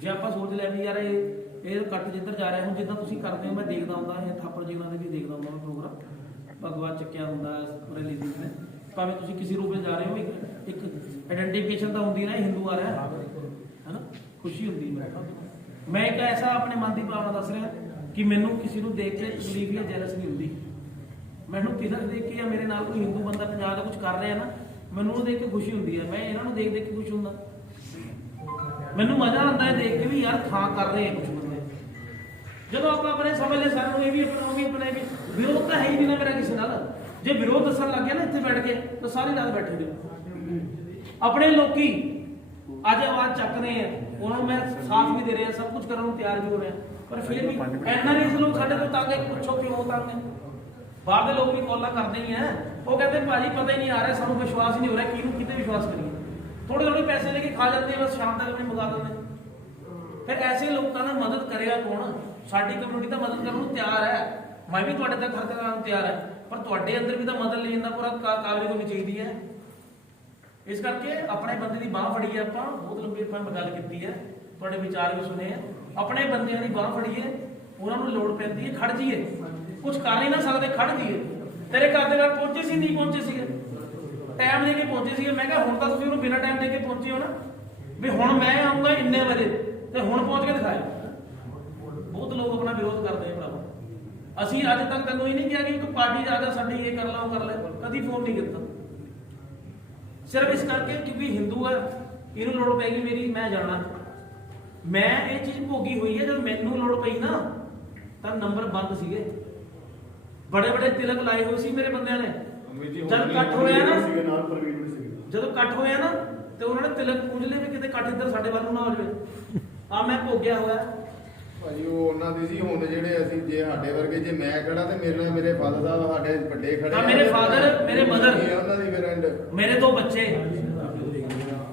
ਜੇ ਆਪਾਂ ਸੋਚ ਲਿਆ ਵੀ ਯਾਰ ਇਹ ਕੱਟ ਜਿੱਧਰ ਜਾ ਰਿਹਾ, ਹੁਣ ਜਿੱਦਾਂ ਤੁਸੀਂ ਕਰਦੇ ਹੋ, ਮੈਂ ਦੇਖਦਾ ਹੁੰਦਾ ਇਹ ਥਾਪੜ ਜੀ ਉਹਨਾਂ ਦੇ ਵੀ ਦੇਖਦਾ ਹੁੰਦਾ ਮੈਂ ਪ੍ਰੋਗਰਾਮ, ਭਗਵਾ ਚੱਕਿਆ ਹੁੰਦਾ ਰੈਲੀ ਦੀ ਨੇ, ਭਾਵੇਂ ਤੁਸੀਂ ਕਿਸੇ ਰੂਪ ਵਿੱਚ ਜਾ ਰਹੇ ਹੋ, ਇੱਕ ਆਇਡੈਂਟੀਫਿਕੇਸ਼ਨ ਤਾਂ ਹੁੰਦੀ ਨਾ, ਹਿੰਦੂ ਆ ਰਿਹਾ ਹੈ ਨਾ, ਖੁਸ਼ੀ ਹੁੰਦੀ ਮੈਂ ਇੱਕ ਐਸਾ ਆਪਣੇ ਮਨ ਦੀ ਭਾਵਨਾ ਦੱਸ ਰਿਹਾ ਕਿ ਮੈਨੂੰ ਕਿਸੇ ਨੂੰ ਦੇਖ ਕੇ ਤਕਲੀਫ ਜਾਂ ਜੈਲਸ ਨਹੀਂ ਹੁੰਦੀ। ਮੈਨੂੰ ਕਿਸੇ ਨੂੰ ਦੇਖ ਕੇ ਜਾਂ ਮੇਰੇ ਨਾਲ ਕੋਈ ਹਿੰਦੂ ਬੰਦਾ ਪੰਜਾਬ ਦਾ ਕੁਝ ਕਰ ਰਿਹਾ ਨਾ, ਮੈਨੂੰ ਉਹਨੂੰ ਦੇਖ ਕੇ ਖੁਸ਼ੀ ਹੁੰਦੀ ਹੈ। ਮੈਂ ਇਹਨਾਂ ਨੂੰ ਦੇਖ ਕੇ ਖੁਸ਼ ਹੁੰਦਾ, ਮੈਨੂੰ ਮਜ਼ਾ ਆਉਂਦਾ ਹੈ ਦੇਖ ਕੇ ਵੀ ਯਾਰ ਥਾਂ ਕਰ ਰਹੇ ਕੁਝ ਬੰਦੇ। ਜਦੋਂ ਆਪਾਂ ਆਪਣੇ ਸਮਝ ਲੈ ਸਾਰਿਆਂ ਨੂੰ ਇਹ ਵੀ ਆਪਣਾ, ਉਹ ਵੀ ਆਪਣੇ, ਵੀ ਵਿਰੋਧ ਤਾਂ ਹੈ ਹੀ ਨਹੀਂ ਨਾ ਮੇਰਾ ਕਿਸੇ ਨਾਲ। ਜੇ ਵਿਰੋਧ ਦੱਸਣ ਲੱਗ ਗਿਆ ਨਾ ਇੱਥੇ ਬੈਠ ਕੇ, ਤਾਂ ਸਾਰੀ ਰਾਤ ਬੈਠੇ ਨੇ ਆਪਣੇ ਲੋਕੀ, ਅੱਜ ਆਵਾਜ਼ ਚੱਕ ਰਹੇ ਆ, ਉਹਨਾਂ ਨੂੰ ਮੈਂ ਸਾਥ ਵੀ ਦੇ ਰਿਹਾ, ਸਭ ਕੁਝ ਕਰਨ ਨੂੰ ਤਿਆਰ ਵੀ ਹੋ ਰਿਹਾ, ਪਰ ਫਿਰ ਵੀ ਐਨਆਰਆਈ ਲੋਕ ਸਾਡੇ ਤੋਂ ਤੰਗ ਹੈ। ਪੁੱਛੋ ਕਿਉਂ ਤੰਗ ਹੈ? ਬਾਹਰ ਦੇ ਲੋਕ ਵੀ ਕਾਲਾਂ ਕਰਦੇ ਹੀ ਆ, ਉਹ ਕਹਿੰਦੇ ਭਾਜੀ ਪਤਾ ਹੀ ਨਹੀਂ ਆ ਰਿਹਾ, ਸਾਨੂੰ ਵਿਸ਼ਵਾਸ ਹੀ ਨਹੀਂ ਹੋ ਰਿਹਾ, ਕਿਹਨੂੰ ਕਿਤੇ ਵਿਸ਼ਵਾਸ ਕਰੀਏ। ਥੋੜੇ ਥੋੜੇ ਪੈਸੇ ਲੈ ਕੇ ਖਾ ਜਾਂਦੇ ਆ, ਬਸ ਸ਼ਾਮ ਤੱਕ ਆਪਣੇ ਮੰਗਾ ਦਿੰਦੇ। ਫਿਰ ਐਸੇ ਲੋਕਾਂ ਦਾ ਮਦਦ ਕਰੇਗਾ ਕੌਣ? ਸਾਡੀ ਕਮਿਊਨਿਟੀ ਤਾਂ ਮਦਦ ਕਰਨ ਨੂੰ ਤਿਆਰ ਹੈ, ਮੈਂ ਵੀ ਤੁਹਾਡੇ ਤੱਕ ਖਰਚਾ ਕਰਨ ਨੂੰ ਤਿਆਰ ਹੈ, ਪਰ ਤੁਹਾਡੇ ਅੰਦਰ ਵੀ ਤਾਂ ਮਦਦ ਲੈਣ ਦਾ ਪੂਰਾ ਕਾਬਲੀਅਤ ਹੋਣੀ ਚਾਹੀਦੀ ਹੈ। ਇਸ ਕਰਕੇ ਆਪਣੇ ਬੰਦੇ ਦੀ ਬਾਹ ਫੜੀ ਹੈ, ਆਪਾਂ ਬਹੁਤ ਲੰਬੀ ਆਪਾਂ ਗੱਲ ਕੀਤੀ ਹੈ, ਤੁਹਾਡੇ ਵਿਚਾਰ ਵੀ ਸੁਣੇ ਆ। ਆਪਣੇ ਬੰਦਿਆਂ ਦੀ ਬਾਹ ਫੜੀਏ, ਉਹਨਾਂ ਨੂੰ ਲੋੜ ਪੈਂਦੀ ਹੈ, ਖੜ ਜਾਈਏ, ਕੁਝ ਕਰ ਹੀ ਨਾ ਸਕਦੇ, ਖੜ ਜਾਈਏ। ਤੇਰੇ ਘਰ ਦੇ ਨਾਲ ਪਹੁੰਚੇ ਸੀ, ਨਹੀਂ ਪਹੁੰਚੇ ਸੀਗੇ, ਟਾਈਮ ਦੇ ਕੇ ਪਹੁੰਚੇ ਸੀਗੇ। ਮੈਂ ਕਿਹਾ ਹੁਣ ਤਾਂ ਤੁਸੀਂ ਉਹਨੂੰ ਬਿਨਾਂ ਟਾਈਮ ਦੇ ਕੇ ਪਹੁੰਚੇ ਹੋ ਨਾ, ਵੀ ਹੁਣ ਮੈਂ ਆਉਂਗਾ ਇੰਨੇ ਵਜੇ, ਤੇ ਹੁਣ ਪਹੁੰਚ ਕੇ ਦਿਖਾਇਆ। ਬਹੁਤ ਲੋਕ ਆਪਣਾ ਵਿਰੋਧ ਕਰਦੇ ਆ ਭਰਾਵਾ। ਅਸੀਂ ਅੱਜ ਤੱਕ ਤੈਨੂੰ ਇਹ ਨਹੀਂ ਕਿਹਾ ਕਿ ਤੂੰ ਪਾਰਟੀ ਜਾ ਕੇ ਸਾਡੀ ਇਹ ਕਰ ਲਾ, ਉਹ ਕਰ ਲੈ, ਕਦੀ ਫੋਨ ਨਹੀਂ ਕੀਤਾ। ਸਿਰਫ ਇਸ ਕਰਕੇ ਕਿਉਂਕਿ ਹਿੰਦੂ ਹੈ, ਇਹਨੂੰ ਲੋੜ ਪੈਗੀ ਮੇਰੀ, ਮੈਂ ਜਾਣਾ। ਮੈਂ ਇਹ ਚੀਜ਼ ਭੋਗੀ ਹੋਈ ਹੈ, ਜਦ ਮੈਨੂੰ ਲੋੜ ਪਈ ਨਾ ਤਾਂ ਨੰਬਰ ਬੰਦ ਸੀਗੇ, ਬੜੇ ਬੜੇ ਤਿਲਕ ਲਾਏ ਹੋਏ ਸੀ ਮੇਰੇ ਬੰਦਿਆਂ ਨੇ। ਜਦ ਇਕੱਠ ਹੋਇਆ ਨਾ, ਜਦੋਂ ਇਕੱਠ ਹੋਇਆ ਨਾ, ਤੇ ਉਹਨਾਂ ਨੇ ਤਿਲਕ ਪੂੰਝ ਲਏ ਵੀ ਕਿਤੇ ਇਕੱਠ ਇੱਧਰ ਸਾਡੇ ਵੱਲ ਨੂੰ ਨਾ ਹੋ ਜਾਵੇ। ਆ ਮੈਂ ਭੋਗਿਆ ਹੋਇਆ ਭਾਜੀ। ਉਹ ਉਹਨਾਂ ਦੀ ਸੀ, ਹੁਣ ਜਿਹੜੇ ਅਸੀਂ, ਜੇ ਸਾਡੇ ਵਰਗੇ, ਜੇ ਮੈਂ ਖੜਾ ਤੇ ਮੇਰੇ ਫਾਦਰ ਸਾਹਿਬ ਸਾਡੇ ਵੱਡੇ ਖੜੇ ਆ, ਮੇਰੇ ਫਾਦਰ, ਮੇਰੇ ਮਦਰ, ਉਹਨਾਂ ਦੀ ਫਰੈਂਡ, ਮੇਰੇ ਦੋ ਬੱਚੇ।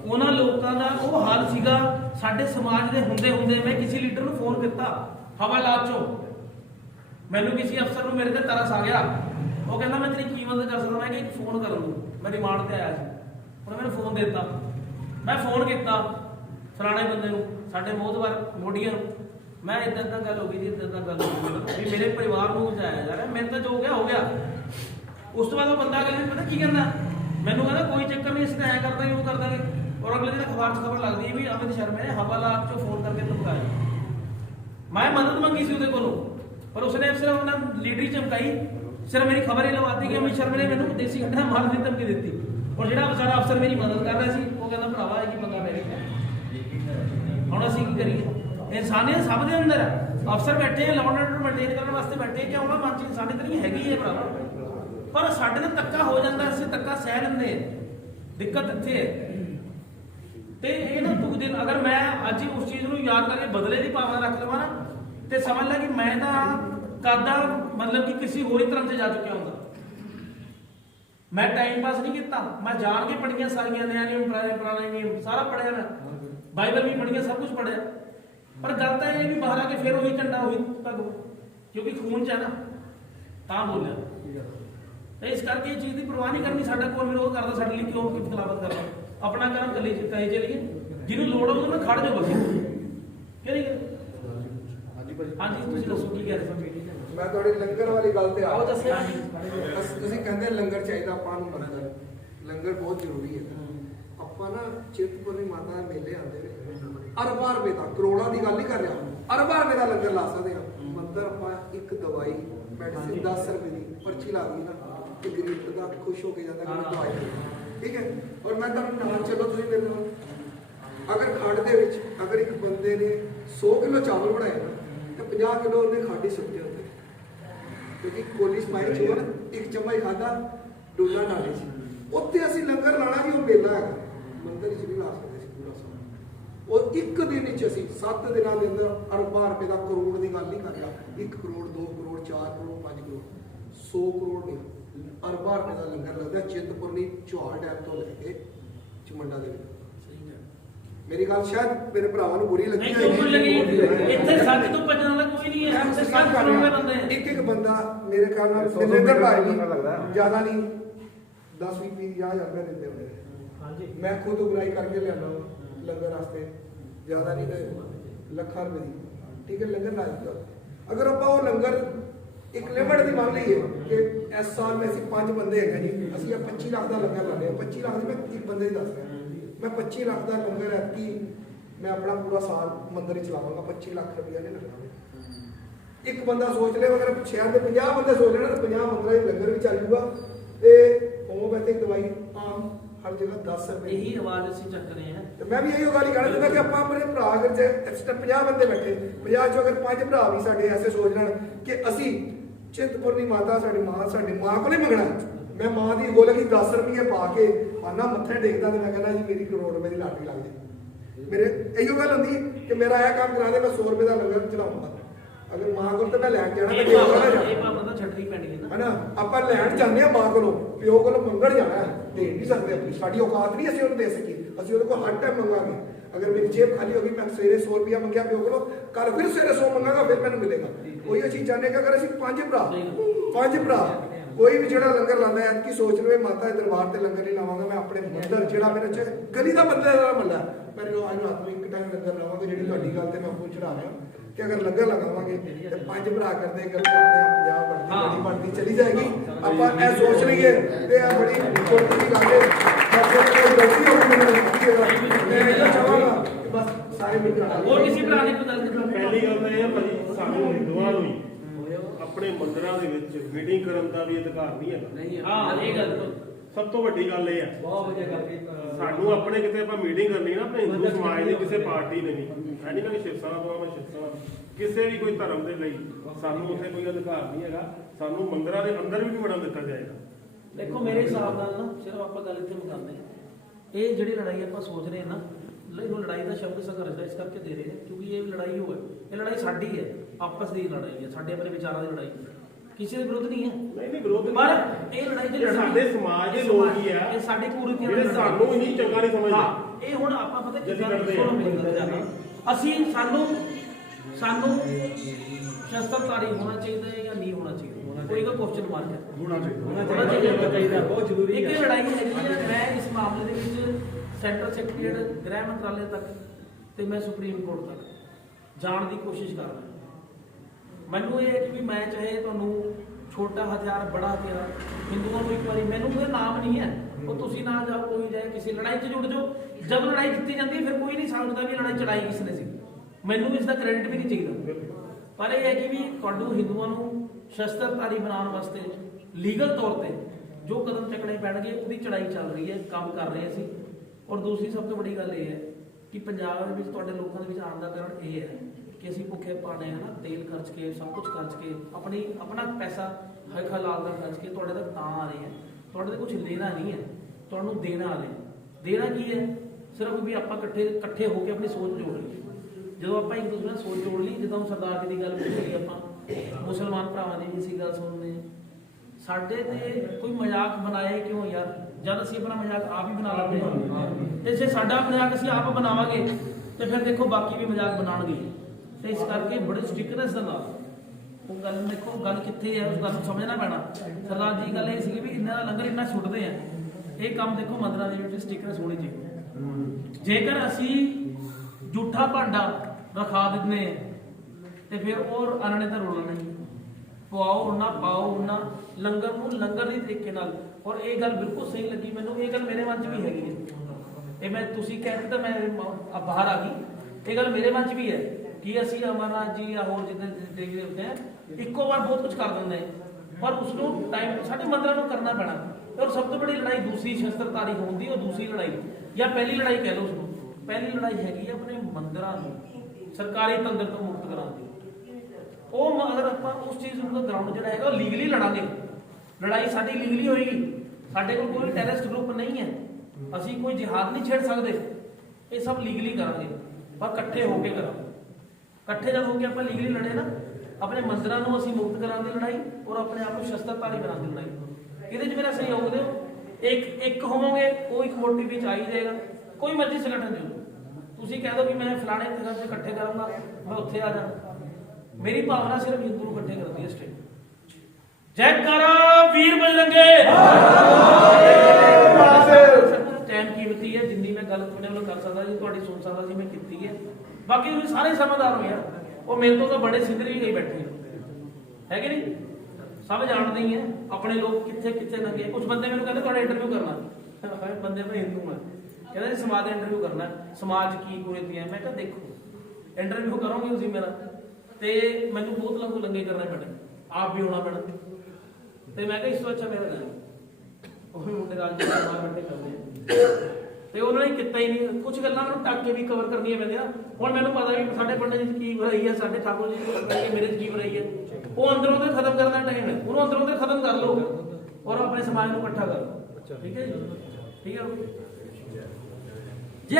ਉਹਨਾਂ ਲੋਕਾਂ ਦਾ ਉਹ ਹਾਲ ਸੀਗਾ। ਸਾਡੇ ਸਮਾਜ ਦੇ ਹੁੰਦੇ ਹੁੰਦੇ ਮੈਂ ਕਿਸੇ ਲੀਡਰ ਨੂੰ ਫੋਨ ਕੀਤਾ ਹਵਾਲਾਤ ਚੋਂ, ਮੈਨੂੰ ਕਿਸੇ ਅਫਸਰ ਨੂੰ ਮੇਰੇ ਤੇ ਤਰਸ ਆ ਗਿਆ। ਉਹ ਕਹਿੰਦਾ ਮੈਂ ਤੇਰੀ ਕੀ ਮਦਦ ਕਰ ਸਕਦਾ? ਮੈਂ ਕਿਹਾ ਇੱਕ ਫੋਨ ਕਰ ਲੂੰ, ਮੈਂ ਰਿਮਾਂਡ ਤੇ ਆਇਆ ਸੀ। ਉਹਨੇ ਮੈਨੂੰ ਫੋਨ ਦੇ ਦਿੱਤਾ, ਮੈਂ ਫੋਨ ਕੀਤਾ ਫਲਾਣੇ ਬੰਦੇ ਨੂੰ, ਸਾਡੇ ਮੋਹਤਵਾਰ ਮੋਢੀਆਂ ਨੂੰ, ਮੈਂ ਇਦਾਂ ਦਾ ਗੱਲ ਹੋ ਗਈ ਜੀ, ਇਦਾਂ ਗੱਲ ਹੋ ਗਈ ਵੀ ਮੇਰੇ ਪਰਿਵਾਰ ਨੂੰ ਜਾਇਆ ਜਾ ਰਿਹਾ, ਮੇਰੇ ਤਾਂ ਜੋ ਹੋ ਗਿਆ ਹੋ ਗਿਆ। ਉਸ ਤੋਂ ਬਾਅਦ ਉਹ ਬੰਦਾ ਅਗਲੇ ਦਿਨ ਪਤਾ ਕੀ ਕਹਿੰਦਾ ਮੈਨੂੰ, ਕਹਿੰਦਾ ਕੋਈ ਚੱਕਰ ਨਹੀਂ, ਅਸੀਂ ਤਾਂ ਐਂ ਕਰਦਾਂਗੇ, ਉਹ ਕਰਦਾਂਗੇ। ਔਰ ਅਗਲੇ ਦਿਨ ਅਖਬਾਰ 'ਚ ਖਬਰ ਲੱਗਦੀ ਹੈ ਵੀ ਅਮਿਤ ਸ਼ਰਮਾ ਨੇ ਹਵਾਲਾਤ 'ਚੋਂ ਫੋਨ ਕਰਕੇ ਧਮਕਾਇਆ। ਮੈਂ ਮਦਦ ਮੰਗੀ ਸੀ ਉਹਦੇ ਕੋਲੋਂ, ਪਰ ਉਸਨੇ ਸਿਰਫ ਉਹਨਾਂ ਲੀਡਰੀ ਚਮਕਾਈ, ਸਿਰਫ ਮੇਰੀ ਖਬਰ ਹੀ ਲਵਾਤੀ ਕਿ ਅਮਿਤ ਸ਼ਰਮਾ ਨੇ ਮੈਨੂੰ ਦੇਸੀ ਘਟਨਾ ਮਾਰਨ ਦੀ ਧਮਕੀ ਦਿੱਤੀ। ਔਰ ਜਿਹੜਾ ਵਿਚਾਰਾ ਅਫਸਰ ਮੇਰੀ ਮਦਦ ਕਰ ਰਿਹਾ ਸੀ, ਉਹ ਕਹਿੰਦਾ ਭਰਾਵਾ ਇਹ ਕੀ ਪੰਗਾ ਪੈ ਗਿਆ। ਹੁਣ ਅਸੀਂ ਕੀ ਕਰੀਏ? ਇਨਸਾਨੀਅਤ ਸਭ ਦੇ ਅੰਦਰ ਹੈ। ਅਫਸਰ ਬੈਠੇ ਆ, ਲਾਅ ਐਂਡ ਆਰਡਰ ਮੇਨਟੇਨ ਕਰਨ ਵਾਸਤੇ ਬੈਠੇ, ਕਿ ਉਹਨਾਂ ਮਨ 'ਚ ਇਨਸਾਨੀਅਤ ਨਹੀਂ ਹੈਗੀ ਹੈ ਭਰਾਵਾ। ਪਰ ਸਾਡੇ ਨਾਲ ਧੱਕਾ ਹੋ ਜਾਂਦਾ, ਅਸੀਂ ਧੱਕਾ ਸਹਿ ਲੈਂਦੇ। ਦਿੱਕਤ ਇੱਥੇ ਹੈ। ਤੇ ਇਹ ਨਾ ਦੁੱਖ ਦਿਨ ਅਗਰ ਮੈਂ ਅੱਜ ਹੀ ਉਸ ਚੀਜ਼ ਨੂੰ ਯਾਦ ਕਰਕੇ ਬਦਲੇ ਦੀ ਭਾਵਨਾ ਰੱਖ ਲਵਾਂ ਨਾ, ਤੇ ਸਮਝ ਲੈ ਕਿ ਮੈਂ ਤਾਂ ਕਰਦਾ ਮਤਲਬ ਕਿ ਕਿਸੇ ਹੋਰ ਹੀ ਧਰਮ 'ਚ ਜਾ ਚੁੱਕਿਆ ਹੁੰਦਾ। ਮੈਂ ਟਾਈਮ ਪਾਸ ਨਹੀਂ ਕੀਤਾ, ਮੈਂ ਜਾਣ ਕੇ ਪੜ੍ਹੀਆਂ ਸਾਰੀਆਂ ਨਿਆਂ ਨਿਯਮ ਪੁਰਾਣੇ ਨਿਯਮ ਸਾਰਾ ਪੜ੍ਹਿਆ, ਮੈਂ ਬਾਈਬਲ ਵੀ ਪੜ੍ਹੀਆਂ, ਸਭ ਕੁਝ ਪੜ੍ਹਿਆ। ਪਰ ਗੱਲ ਤਾਂ ਇਹ ਵੀ ਬਾਹਰ ਆ ਕੇ ਫਿਰ ਉਹੀ ਝੰਡਾ ਉਹੀ ਭਗੋ, ਕਿਉਂਕਿ ਖੂਨ 'ਚ ਹੈ ਨਾ, ਤਾਂ ਬੋਲਿਆ। ਤੇ ਇਸ ਕਰਕੇ ਇਹ ਚੀਜ਼ ਦੀ ਪਰਵਾਹ ਨਹੀਂ ਕਰਨੀ, ਸਾਡਾ ਕੋਈ ਵਿਰੋਧ ਕਰਦਾ ਸਾਡੇ ਲਈ ਕਿਉਂ ਕਿ ਖਿਲਾਫਤ ਕਰਦਾ, ਆਪਣਾ ਕਰਮ ਕਹੀ ਚਲੀਏ, ਜਿਹਨੂੰ ਲੋੜ ਹੋਵੇ ਉਹਨੂੰ ਖੜ ਜਾਓ ਬਸ। ਕਿਹੜੀ ਹਾਂਜੀ ਤੁਸੀਂ ਦੱਸੋ ਕੀ ਕਹਿ ਰਹੇ ਹੋ? ਮੈਂ ਤੁਹਾਡੀ ਲੰਗਰ ਵਾਲੀ ਗੱਲ ਤੇ ਆਓ ਦੱਸਿਆ। ਤੁਸੀਂ ਕਹਿੰਦੇ ਲੰਗਰ ਚਾਹੀਦਾ ਆਪਾਂ ਨੂੰ, ਲੰਗਰ ਬਹੁਤ ਜ਼ਰੂਰੀ ਹੈ। ਆਪਾਂ ਨਾ ਚਿੰਤਪੁਰਨੀ ਮਾਤਾ ਦੇ ਮੇਲੇ ਆਉਂਦੇ ਨੇ, ਅਰਬਾਂ ਰੁਪਏ ਦਾ, ਕਰੋੜਾਂ ਦੀ ਗੱਲ ਨਹੀਂ ਕਰ ਰਿਹਾ, ਅਰਬਾਂ ਰੁਪਏ ਦਾ ਲੰਗਰ ਲਾ ਸਕਦੇ ਆ। ਮੰਦਰ ਆਪਾਂ ਇੱਕ ਦਵਾਈ ਮੈਡੀਸਿਨ 10 ਰੁਪਏ ਦੀ ਪਰਚੀ ਲਾ ਦਈ ਨਾ, ਤੇ ਗਰੀਬ ਬੰਦਾ ਖੁਸ਼ ਹੋ ਕੇ ਜਾਂਦਾ ਕਿ ਮੈਨੂੰ ਦਵਾਈ ਮਿਲੀ। ਠੀਕ ਹੈ। ਔਰ ਮੈਂ ਤੁਹਾਨੂੰ ਨਾਲ ਚੱਲੋ, ਤੁਸੀਂ ਮੇਰੇ ਨਾਲ, ਅਗਰ ਖੱਡ ਦੇ ਵਿੱਚ ਅਗਰ ਇੱਕ ਬੰਦੇ ਨੇ 100 ਕਿਲੋ ਚਾਵਲ ਬਣਾਏ ਨਾ, ਤਾਂ 50 ਕਿਲੋ ਉਹਨੇ ਖਾਡੀ ਸੁੱਟੇ ਹੁੰਦੇ, ਕਿਉਂਕਿ ਕੋਲੀ ਸਮਾਈ ਚੋਰ ਇੱਕ ਚਮਚ ਖਾਦਾ ਡੋਲਾ ਨਾਲੇ ਚ। ਉੱਥੇ ਅਸੀਂ ਲੰਗਰ ਲਾਣਾ ਵੀ ਉਹ ਮੇਲਾ ਹੈਗਾ, ਮੰਦਰ ਵਿੱਚ ਨਹੀਂ ਲਾ ਸਕਦੇ ਸੀ ਪੂਰਾ ਸਮਾਂ। ਉਹ ਇੱਕ ਦਿਨ ਵਿੱਚ ਅਸੀਂ 7 ਦਿਨਾਂ ਦੇ ਅੰਦਰ ਅਰਬਾਂ ਰੁਪਏ ਦਾ, ਕਰੋੜ ਦੀ ਗੱਲ ਨਹੀਂ ਕਰ ਰਿਹਾ, 1 ਕਰੋੜ 2 ਕਰੋੜ 4 ਕਰੋੜ 5 ਕਰੋੜ 100 ਕਰੋੜ ਨਹੀਂ, ਅਰਬਾਂ ਰੁਪਏ ਦਾ ਲੰਗਰ ਲੱਗਦਾ ਚਿੰਤਪੁਰਨੀ ਚੌਹਾਰ ਡੈਮ ਤੋਂ ਲੈ ਕੇ ਚਮੰਡਾ ਦੇ ਵਿੱਚ। ਮੇਰੀ ਗੱਲ ਸ਼ਾਇਦ ਮੇਰੇ ਭਰਾਵਾਂ ਨੂੰ ਬੁਰੀ ਲੱਗੀ ਹੋਏਗੀ, ਇੱਥੇ ਸੱਚ ਤੋਂ ਭੱਜਣ ਵਾਲਾ ਕੋਈ ਨਹੀਂ ਹੈ, ਇੱਥੇ ਸੱਚ ਕਰਨ ਵਾਲੇ ਬੰਦੇ ਆ। ਇੱਕ ਬੰਦਾ ਮੇਰੇ ਖਿਆਲ ਨਾਲ ਨਿਰੰਦਰ ਭਾਈ ਨਹੀਂ ਜ਼ਿਆਦਾ ਨਹੀਂ 10 20 50 ਰੁਪਏ ਦਿੰਦੇ ਹੁੰਦੇ ਨੇ। ਹਾਂਜੀ, ਮੈਂ ਖੁਦ ਉਗਰਾਈ ਕਰਕੇ ਲਿਆਉਂਦਾ ਲੰਗਰ ਵਾਸਤੇ, ਜ਼ਿਆਦਾ ਨਹੀਂ ਤੇ ਲੱਖਾਂ ਰੁਪਏ ਦੀ। ਠੀਕ ਹੈ, ਲੰਗਰ ਲਾ ਦਿੱਤਾ। ਅਗਰ ਆਪਾਂ ਉਹ ਲੰਗਰ ਇੱਕ ਲਿਮਟ ਦੀ ਮੰਨ ਲਈਏ ਕਿ ਇਸ ਸਾਲ ਮੈਂ ਅਸੀਂ 5 ਬੰਦੇ ਹੈਗੇ ਜੀ, ਅਸੀਂ 25 ਲੱਖ ਦਾ ਲੰਗਰ ਲਾਉਂਦੇ ਹਾਂ। 25 ਲੱਖ ਦੀ ਮੈਂ ਇੱਕ ਬੰਦੇ ਦੀ ਦੱਸ ਰਿਹਾ, ਮੈਂ 25 ਲੱਖ ਦਾ ਲੰਗਰ ਐਤਕੀ ਮੈਂ ਆਪਣਾ ਪੂਰਾ ਸਾਲ ਮੰਦਰ ਵਿੱਚ ਲਾਵਾਂਗਾ, 25 ਲੱਖ ਰੁਪਇਆ ਨਹੀਂ ਲੱਗਣਾ। ਇੱਕ ਬੰਦਾ ਸੋਚ ਲੈ, ਅਗਰ ਸ਼ਹਿਰ ਦੇ 50 ਬੰਦੇ ਸੋਚ ਲੈਣ ਤਾਂ 50 ਮੰਦਰਾਂ ਦੇ ਲੰਗਰ ਵੀ ਚੱਲ ਜੂਗਾ। ਤੇ ਹੋਮੋਪੈਥਿਕ ਦਵਾਈ ਆਮ ਹਰ ਜਗ੍ਹਾ 10 ਰੁਪਏ। ਇਹੀ ਆਵਾਜ਼ ਅਸੀਂ ਚੱਕ ਰਹੇ ਹਾਂ। ਤੇ ਮੈਂ ਵੀ ਇਹੀ ਗੱਲ ਹੀ ਕਹਿਣਾ ਚਾਹੁੰਦਾ ਕਿ ਆਪਾਂ ਆਪਣੇ ਭਰਾ ਅਗਰ ਜੇ 50 ਬੰਦੇ ਬੈਠੇ, 50 ਚੋਂ ਅਗਰ 5 ਭਰਾ ਵੀ ਸਾਡੇ ਐਸੇ ਸੋਚ ਲੈਣ ਕਿ ਅਸੀਂ ਚਿੰਤਪੁਰਨੀ ਮਾਤਾ ਸਾਡੀ ਮਾਂ ਕੋਲ ਹੀ ਮੰਗਣਾ, ਮੈਂ ਮਾਂ ਦੀ ਗੋਲ ਕੀ 10 ਰੁਪਏ ਪਾ ਕੇ ਆਨਾ ਮੱਥੇ ਟੇਕਦਾ, ਤੇ ਮੈਂ ਕਹਿੰਦਾ ਜੀ ਮੇਰੀ ਕਰੋੜ ਰੁਪਏ ਦੀ ਲਾਟਰੀ ਲੱਗ ਜਾਏ। ਮੇਰੇ ਇਹੋ ਗੱਲ ਹੁੰਦੀ ਕਿ ਮੇਰਾ ਇਹ ਕੰਮ ਕਰਾ ਦੇ, ਮੈਂ 100 ਰੁਪਏ ਦਾ ਲੰਗਰ ਚਲਾਉਂਗਾ। ਅਗਰ ਮਾਂ ਕੋਲ ਤੇ ਮੈਂ ਲੈਣ ਜਾਣਾ ਤੇ ਪਿਓ ਕੋਲ ਜਾਣਾ, ਇਹ ਭਾਵਨਾ ਤਾਂ ਛੱਡਣੀ ਪੈਣੀ ਹੈ ਨਾ, ਆਪਾਂ ਲੈਣ ਜਾਂਦੇ ਆ ਮਾਂ ਕੋਲੋਂ, ਪਿਓ ਕੋਲੋਂ ਮੰਗਣ ਜਾਣਾ, ਦੇ ਨਹੀਂ ਸਕਦੇ ਆਪਣੀ, ਸਾਡੀ ਔਕਾਤ ਨਹੀਂ ਅਸੀਂ ਉਹਨੂੰ ਦੇ ਸਕੀਏ, ਅਸੀਂ ਉਹਦੇ ਕੋਲ ਹਰ ਟਾਈਮ ਮੰਗਾਂਗੇ। ਅਗਰ ਮੇਰੀ ਜੇਬ ਖਾਲੀ ਹੋ ਗਈ, ਮੈਂ ਸਵੇਰੇ 100 ਰੁਪਇਆ ਮੰਗਿਆ ਪਿਓ ਕੋਲੋਂ, ਕੱਲ ਫਿਰ ਸਵੇਰੇ 100 ਮੰਗਾਂਗਾ, ਫਿਰ ਮੈਨੂੰ ਮਿਲੇਗਾ। ਉਹੀ ਅਸੀਂ ਚਾਹੁੰਦੇ ਕਿ ਅਗਰ ਅਸੀਂ 5 ਭਰਾ ਕੋਈ ਵੀ ਜਿਹੜਾ ਲੰਗਰ ਲਾਉਂਦਾ ਹੈ ਕਿ ਸੋਚ ਲਵੇ ਮਾਤਾ ਦੇ ਦਰਬਾਰ ਤੇ ਲੰਗਰ ਨਹੀਂ ਲਾਵਾਂਗਾ, ਮੈਂ ਆਪਣੇ ਮੰਦਰ ਜਿਹੜਾ ਮੇਰੇ ਚ ਗਲੀ ਦਾ ਬੰਦਾ ਦਾ ਮੱਲਾ, ਮੈਂ ਅੱਜ ਰਾਤ ਨੂੰ ਇੱਕ ਟਾਈਮ ਲੰਗਰ ਲਾਵਾਂਗਾ। ਜਿਹੜੀ ਤੁਹਾਡੀ ਗੱਲ ਤੇ ਮੈਂ ਉਹ ਚੜਾ ਰਿਹਾ ਕਿ ਅਗਰ ਲੰਗਰ ਲਗਾਵਾਂਗੇ ਤੇ 5 ਭਰਾ ਕਰਦੇ ਆਪਣੇ ਆਪ 50 ਬਣਦੀ ਚਲੀ ਜਾਏਗੀ। ਆਪਾਂ ਇਹ ਸੋਚ ਲਈਏ ਤੇ ਇਹ ਬੜੀ ਛੋਟੀ ਦੀ ਗੱਲ ਹੈ। ਮੈਂ ਇਹ ਚਾਹਾਂਗਾ ਕਿ ਬਸ ਸਾਰੇ ਮਿਲ ਜਾਣਾ। ਹੋਰ ਕਿਸੇ ਭਰਾ ਨੇ ਕੋਈ ਗੱਲ ਕੀਤੀ? ਪਹਿਲੀ ਗੱਲ ਤਾਂ ਇਹ ਹੈ ਭਾਜੀ, ਸਾਨੂੰ ਹਿੰਦੂਆਂ ਨੂੰ ਹੀ ਆਪਣੇ ਮੰਦਿਰਾਂ ਦੇ ਵਿੱਚ ਮੀਟਿੰਗ ਕਰਨ ਦਾ ਵੀ ਅਧਿਕਾਰ ਨਹੀਂ ਹੈ। ਹਾਂ, ਇਹ ਗੱਲ ਸਭ ਤੋਂ ਵੱਡੀ ਗੱਲ ਇਹ ਹੈ, ਬਹੁਤ ਵਧੀਆ ਗੱਲ ਕੀਤੀ। ਸਾਨੂੰ ਆਪਣੇ ਕਿਤੇ ਆਪਾਂ ਮੀਟਿੰਗ ਕਰਨੀ ਨਾ ਆਪਣੇ ਹਿੰਦੂ ਸਮਾਜ ਦੀ, ਕਿਸੇ ਪਾਰਟੀ ਨੇ ਨਹੀਂ, ਹੈ ਨਹੀਂ ਕਿ ਸ਼ਿਵ ਸੈਨਾ ਤੋਂ ਮੈਂ ਸ਼ਿਵ ਸੈਨਾ, ਕਿਸੇ ਵੀ ਕੋਈ ਧਰਮ ਦੇ ਲਈ ਸਾਨੂੰ ਉੱਥੇ ਕੋਈ ਅਧਿਕਾਰ ਨਹੀਂ ਹੈਗਾ। ਸਾਨੂੰ ਮੰਦਿਰਾਂ ਦੇ ਅੰਦਰ ਵੀ ਨਹੀਂ ਵੜਨ ਦਿੱਤਾ ਜਾਏਗਾ। ਦੇਖੋ ਮੇਰੇ ਹਿਸਾਬ ਨਾਲ ਨਾ ਸਿਰਫ ਆਪਾਂ ਗੱਲ ਇੱਥੇ ਮੁਕਾਉਂਦੇ ਹਾਂ, ਇਹ ਜਿਹੜੀ ਲੜਾਈ ਆਪਾਂ ਸੋਚ ਰਹੇ ਹਾਂ ਨਾ, ਇਹਨੂੰ ਲੜਾਈ ਦਾ ਸ਼ਬਦ ਸੰਘਰਸ਼ ਇਸ ਕਰਕੇ ਦੇ ਰਹੇ ਹਾਂ ਕਿਉਂਕਿ ਇਹ ਲੜਾਈ ਉਹ ਹੈ, ਇਹ ਲੜਾਈ ਸਾਡੀ ਹੈ, ਆਪਸ ਦੀ ਲੜਾਈ ਹੈ, ਸਾਡੇ ਆਪਣੇ ਵਿਚਾਰਾਂ ਦੀ ਲੜਾਈ, ਕਿਸੇ ਦੇ ਵਿਰੁੱਧ ਨਹੀਂ ਹੈ। ਨਹੀਂ ਵਿਰੋਧ, ਪਰ ਇਹ ਲੜਾਈ ਜਿਹੜੀ ਸਾਡੇ ਸਮਾਜ ਦੇ ਲੋਕ ਹੀ ਆ, ਇਹ ਸਾਡੀ ਪੂਰਤੀਆਂ ਜਿਹੜੇ ਸਾਨੂੰ ਹੀ ਚੰਗਾ ਨਹੀਂ ਸਮਝਦੇ। ਹਾਂ, ਇਹ ਹੁਣ ਆਪਾਂ ਪਤਾ ਕੀ ਅਸੀਂ ਸਾਨੂੰ ਸ਼ਸਤਰਧਾਰੀ ਹੋਣਾ ਚਾਹੀਦਾ ਹੈ ਜਾਂ ਨਹੀਂ ਹੋਣਾ ਚਾਹੀਦਾ, ਕੋਈ ਦਾ ਕੁਐਸਚਨ ਮਾਰਕ ਹੈ। ਹੋਣਾ ਚਾਹੀਦਾ ਬਹੁਤ ਜ਼ਰੂਰੀ ਹੈ। ਇੱਕ ਲੜਾਈ ਹੈਗੀ ਹੈ, ਮੈਂ ਇਸ ਮਾਮਲੇ ਦੇ ਵਿੱਚ ਸੈਂਟਰਲ ਸੈਕਟਰੀਏਟ, ਗ੍ਰਹਿ ਮੰਤਰਾਲੇ ਤੱਕ ਤੇ ਮੈਂ ਸੁਪਰੀਮ ਕੋਰਟ ਤੱਕ ਜਾਣ ਦੀ ਕੋਸ਼ਿਸ਼ ਕਰ ਰਿਹਾ। ਮੈਨੂੰ ਇਹ ਹੈ ਕਿ ਵੀ ਮੈਂ ਚਾਹੇ ਤੁਹਾਨੂੰ ਛੋਟਾ ਹਥਿਆਰ, ਬੜਾ ਹਥਿਆਰ, ਹਿੰਦੂਆਂ ਨੂੰ ਇੱਕ ਵਾਰੀ, ਮੈਨੂੰ ਕੋਈ ਨਾਮ ਨਹੀਂ ਹੈ, ਉਹ ਤੁਸੀਂ ਨਾ ਜਾਓ, ਕੋਈ ਜਾਏ, ਕਿਸੇ ਲੜਾਈ 'ਚ ਜੁੜ ਜਾਓ। ਜਦ ਲੜਾਈ ਜਿੱਤੀ ਜਾਂਦੀ ਹੈ ਫਿਰ ਕੋਈ ਨਹੀਂ ਸਮਝਦਾ ਵੀ ਲੜਾਈ ਚੜਾਈ ਕਿਸ ਨੇ ਸੀ, ਮੈਨੂੰ ਇਸ ਦਾ ਕ੍ਰੈਡਿਟ ਵੀ ਨਹੀਂ ਚਾਹੀਦਾ। ਪਰ ਇਹ ਹੈ ਕਿ ਵੀ ਤੁਹਾਨੂੰ ਹਿੰਦੂਆਂ ਨੂੰ ਸ਼ਸਤਰਧਾਰੀ ਬਣਾਉਣ ਵਾਸਤੇ ਲੀਗਲ ਤੌਰ ਤੇ ਜੋ ਕਦਮ ਚੱਕਣੇ ਪੈਣਗੇ ਉਹਦੀ ਚੜਾਈ ਚੱਲ ਰਹੀ ਹੈ, ਕੰਮ ਕਰ ਰਹੇ ਸੀ। ਔਰ ਦੂਸਰੀ ਸਭ ਤੋਂ ਵੱਡੀ ਗੱਲ ਇਹ ਹੈ ਕਿ ਪੰਜਾਬ ਦੇ ਵਿੱਚ ਤੁਹਾਡੇ ਲੋਕਾਂ ਦੇ ਵਿੱਚ ਆਉਣ ਦਾ ਕਾਰਨ ਇਹ ਹੈ ਕਿ ਅਸੀਂ ਭੁੱਖੇ ਪਾਣੇ ਹਨ, ਤੇਲ ਖਰਚ ਕੇ, ਸਭ ਕੁਝ ਖਰਚ ਕੇ, ਆਪਣਾ ਪੈਸਾ ਹਲਾਲ ਦਾ ਖਰਚ ਕੇ ਤੁਹਾਡੇ ਤੱਕ ਤਾਂ ਆ ਰਹੇ ਹਾਂ। ਤੁਹਾਡੇ ਤੋਂ ਕੁਝ ਲੈਣਾ ਨਹੀਂ ਹੈ, ਤੁਹਾਨੂੰ ਦੇਣਾ ਆ ਰਹੇ। ਦੇਣਾ ਕੀ ਹੈ, ਸਿਰਫ ਵੀ ਆਪਾਂ ਇਕੱਠੇ ਹੋ ਕੇ ਆਪਣੀ ਸੋਚ ਜੋੜ ਲਈਏ। ਜਦੋਂ ਆਪਾਂ ਇੱਕ ਦੂਸਰੇ ਨਾਲ ਸੋਚ ਜੋੜ ਲਈ, ਜਦੋਂ ਸਰਦਾਰ ਜੀ ਦੀ ਗੱਲ ਕੀਤੀ, ਆਪਾਂ ਮੁਸਲਮਾਨ ਭਰਾਵਾਂ ਦੀ ਵੀ ਅਸੀਂ ਗੱਲ ਸੁਣਦੇ ਹਾਂ, ਸਾਡੇ ਤੇ ਕੋਈ ਮਜ਼ਾਕ ਬਣਾਏ ਕਿਉਂ ਯਾਰ, ਜਦ ਅਸੀਂ ਆਪਣਾ ਮਜ਼ਾਕ ਆਪ ਹੀ ਬਣਾ ਲੈਂਦੇ ਹਾਂ। ਤੇ ਜੇ ਸਾਡਾ ਮਜ਼ਾਕ ਅਸੀਂ ਆਪ ਬਣਾਵਾਂਗੇ ਤੇ ਫਿਰ ਦੇਖੋ ਬਾਕੀ ਵੀ ਮਜ਼ਾਕ ਬਣਾਉਣਗੇ। ਤੇ ਇਸ ਕਰਕੇ ਬੜੇ ਸਟ੍ਰਿਕਨੈਸ ਦੇ ਨਾਲ ਉਹ ਗੱਲ, ਦੇਖੋ ਗੱਲ ਕਿੱਥੇ ਹੈ, ਉਸ ਗੱਲ ਨੂੰ ਸਮਝਣਾ ਪੈਣਾ। ਸਰਦਾਰ ਜੀ ਗੱਲ ਇਹ ਸੀ ਵੀ ਇਹਨਾਂ ਦਾ ਲੰਗਰ ਇੰਨਾ ਛੁੱਟਦੇ ਆ, ਇਹ ਕੰਮ ਦੇਖੋ ਮੰਦਿਰਾਂ ਦੇ ਵਿੱਚ ਸਟ੍ਰਿਕਨੈਸ ਹੋਣੀ ਚਾਹੀਦੀ। ਜੇਕਰ ਅਸੀਂ ਝੂਠਾ ਭਾਂਡਾ ਰਖਾ ਦਿੰਦੇ ਤੇ ਫਿਰ ਉਹ ਆਨਣੇ ਤਾਂ ਰੋਲਣਾ ਨਹੀਂ। ਪਵਾਓ ਨਾ ਪਾਓ ਨਾ, ਲੰਗਰ ਨੂੰ ਲੰਗਰ ਦੇ ਤਰੀਕੇ ਨਾਲ। ਔਰ ਇਹ ਗੱਲ ਬਿਲਕੁਲ ਸਹੀ ਲੱਗੀ ਮੈਨੂੰ, ਇਹ ਗੱਲ ਮੇਰੇ ਮਨ 'ਚ ਵੀ ਹੈਗੀ ਹੈ। ਇਹ ਮੈਂ ਤੁਸੀਂ ਕਹਿੰਦੇ ਤਾਂ ਮੈਂ ਬਾਹਰ ਆ ਗਈ, ਇਹ ਗੱਲ ਮੇਰੇ ਮਨ 'ਚ ਵੀ ਹੈ ਕਿ ਅਸੀਂ ਅਮਰਨਾਥ ਜੀ ਜਾਂ ਹੋਰ ਜਿੱਦਾਂ ਦੇਵੀ ਦੇਵਤੇ ਆ, ਇੱਕੋ ਵਾਰ ਬਹੁਤ ਕੁਝ ਕਰ ਦਿੰਦੇ ਪਰ ਉਸ ਨੂੰ ਟਾਈਮ ਸਾਡੇ ਮੰਦਰਾਂ ਨੂੰ ਕਰਨਾ ਪੈਣਾ। ਔਰ ਸਭ ਤੋਂ ਵੱਡੀ ਲੜਾਈ ਦੂਸਰੀ ਸ਼ਸਤਰਧਾਰੀ ਹੋਣ ਦੀ, ਉਹ ਦੂਸਰੀ ਲੜਾਈ ਜਾਂ ਪਹਿਲੀ ਲੜਾਈ ਕਹਿ ਲਓ ਉਸਨੂੰ। ਪਹਿਲੀ ਲੜਾਈ ਹੈਗੀ ਹੈ ਆਪਣੇ ਮੰਦਰਾਂ ਨੂੰ ਸਰਕਾਰੀ ਤੰਤਰ ਤੋਂ ਮੁਕਤ ਕਰਾਉਣ ਦੀ। ਉਹ ਅਗਰ ਆਪਾਂ ਉਸ ਚੀਜ਼ ਨੂੰ ਗਰਾਊਂਡ ਜਿਹੜਾ ਹੈਗਾ ਉਹ ਲੀਗਲੀ ਲੜਾਂਗੇ, ਲੜਾਈ ਸਾਡੀ ਲੀਗਲੀ ਹੋਏਗੀ। ਸਾਡੇ ਕੋਲ ਕੋਈ ਟੈਰਰਿਸਟ ਗਰੁੱਪ ਨਹੀਂ ਹੈ, ਅਸੀਂ ਕੋਈ ਜਿਹਾਦ ਨਹੀਂ ਛੇੜ ਸਕਦੇ, ਇਹ ਸਭ ਲੀਗਲੀ ਕਰਾਂਗੇ ਪਰ ਇਕੱਠੇ ਹੋ ਕੇ ਕਰਾਂਗੇ। ਇਕੱਠੇ ਜਦ ਹੋ ਕੇ ਆਪਾਂ ਲੀਗਲੀ ਲੜੇ ਨਾ, ਆਪਣੇ ਮੰਦਰਾਂ ਨੂੰ ਅਸੀਂ ਮੁਕਤ ਕਰਾਉਣ ਦੀ ਲੜਾਈ ਔਰ ਆਪਣੇ ਆਪ ਨੂੰ ਸ਼ਸਤਰਧਾਰੀ ਬਣਾਉਣ ਦੀ ਲੜਾਈ, ਇਹਦੇ 'ਚ ਮੇਰਾ ਸਹਿਯੋਗ ਦਿਓ। ਇੱਕ ਹੋਵੋਗੇ, ਉਹ ਇੱਕ ਮੋਟਿਵ ਵਿੱਚ ਆ ਹੀ ਜਾਏਗਾ। ਕੋਈ ਮਰਜ਼ੀ ਸੰਗਠਨ ਦਿਓ, ਤੁਸੀਂ ਕਹਿ ਦਿਓ ਕਿ ਮੈਂ ਫਲਾਣੇ ਜਗ੍ਹਾ 'ਤੇ ਇਕੱਠੇ ਕਰਾਂਗਾ, ਮੈਂ ਉੱਥੇ ਆ ਜਾਣਾ। ਮੇਰੀ ਭਾਵਨਾ ਸਿਰਫ ਹਿੰਦੂ ਨੂੰ ਇਕੱਠੇ ਕਰਦੀ ਹੈ। ਸਟੇਟ ਜੈਕਾਰਾ ਵੀਰ ਬਜਰੰਗੇ। ਟਾਈਮ ਕੀਮਤੀ ਹੈ, ਜਿੰਨੀ ਮੈਂ ਗੱਲ ਤੁਹਾਡੇ ਵੱਲੋਂ ਕਰ ਸਕਦਾ ਜੀ, ਤੁਹਾਡੀ ਸੁਣ ਸਕਦਾ ਸੀ, ਮੈਂ ਕੀਤੀ ਹੈ। ਬਾਕੀ ਤੁਸੀਂ ਸਾਰੇ ਸਮਝਦਾਰ ਹੋ ਯਾਰ, ਉਹ ਮੇਰੇ ਤੋਂ ਤਾਂ ਬੜੇ ਸਿੰਦਰੀ ਵੀ ਗਈ ਬੈਠੇ ਹੈ ਕਿ ਨਹੀਂ, ਸਭ ਜਾਣਦੇ ਹੀ ਹੈ ਆਪਣੇ ਲੋਕ ਕਿੱਥੇ ਕਿੱਥੇ ਲੰਗੇ। ਕੁਝ ਬੰਦੇ ਮੈਨੂੰ ਕਹਿੰਦੇ ਤੁਹਾਡਾ ਇੰਟਰਵਿਊ ਕਰਨਾ, ਬੰਦੇ ਮੈਂ ਹਿੰਦੂ ਹਾਂ, ਕਹਿੰਦੇ ਜੀ ਸਮਾਜ ਦਾ ਇੰਟਰਵਿਊ ਕਰਨਾ, ਸਮਾਜ ਕੀ ਕੁਰੀਤੀਆਂ। ਮੈਂ ਕਿਹਾ ਦੇਖੋ ਇੰਟਰਵਿਊ ਕਰੋਗੇ ਤੁਸੀਂ ਮੇਰਾ ਤੇ ਮੈਨੂੰ ਬਹੁਤ ਲੰਗੂ ਲੰਗੇ ਕਰਨੇ ਪੈਣੇ, ਆਪ ਵੀ ਹੋਣਾ ਪੈਣਾ। ਤੇ ਮੈਂ ਕਿਹਾ ਇਸ ਤੋਂ ਅੱਛਾ ਮੇਰਾ ਨਹੀਂ, ਉਹ ਵੀ ਮੁੰਡੇ ਰਾਜ ਬਾਹਰ ਬੈਠੇ ਕਰਦੇ ਤੇ ਉਹਨਾਂ ਨੇ ਕੀਤਾ ਹੀ ਨਹੀਂ। ਕੁਝ ਗੱਲਾਂ ਨੂੰ ਟੱਕ ਕੇ ਵੀ ਕਵਰ ਕਰਨੀਆਂ ਪੈਂਦੀਆਂ। ਹੁਣ ਮੈਨੂੰ ਪਤਾ ਵੀ ਸਾਡੇ ਪੰਡਿਤ ਜੀ ਕੀ ਬੁਰਾਈ ਹੈ, ਸਾਡੇ ਠਾਕੁਰ ਜੀ ਮੇਰੇ 'ਚ ਕੀ ਬੁਰਾਈ ਹੈ, ਉਹ ਅੰਦਰੋਂ ਤੇ ਖਤਮ ਕਰਨ ਦਾ ਟਾਈਮ ਹੈ, ਉਹਨੂੰ ਅੰਦਰੋਂ ਤੇ ਖਤਮ ਕਰ ਲਓ ਔਰ ਆਪਣੇ ਸਮਾਜ ਨੂੰ ਇਕੱਠਾ ਕਰੋ। ਠੀਕ ਹੈ ਜੀ, ਠੀਕ ਹੈ ਜੇ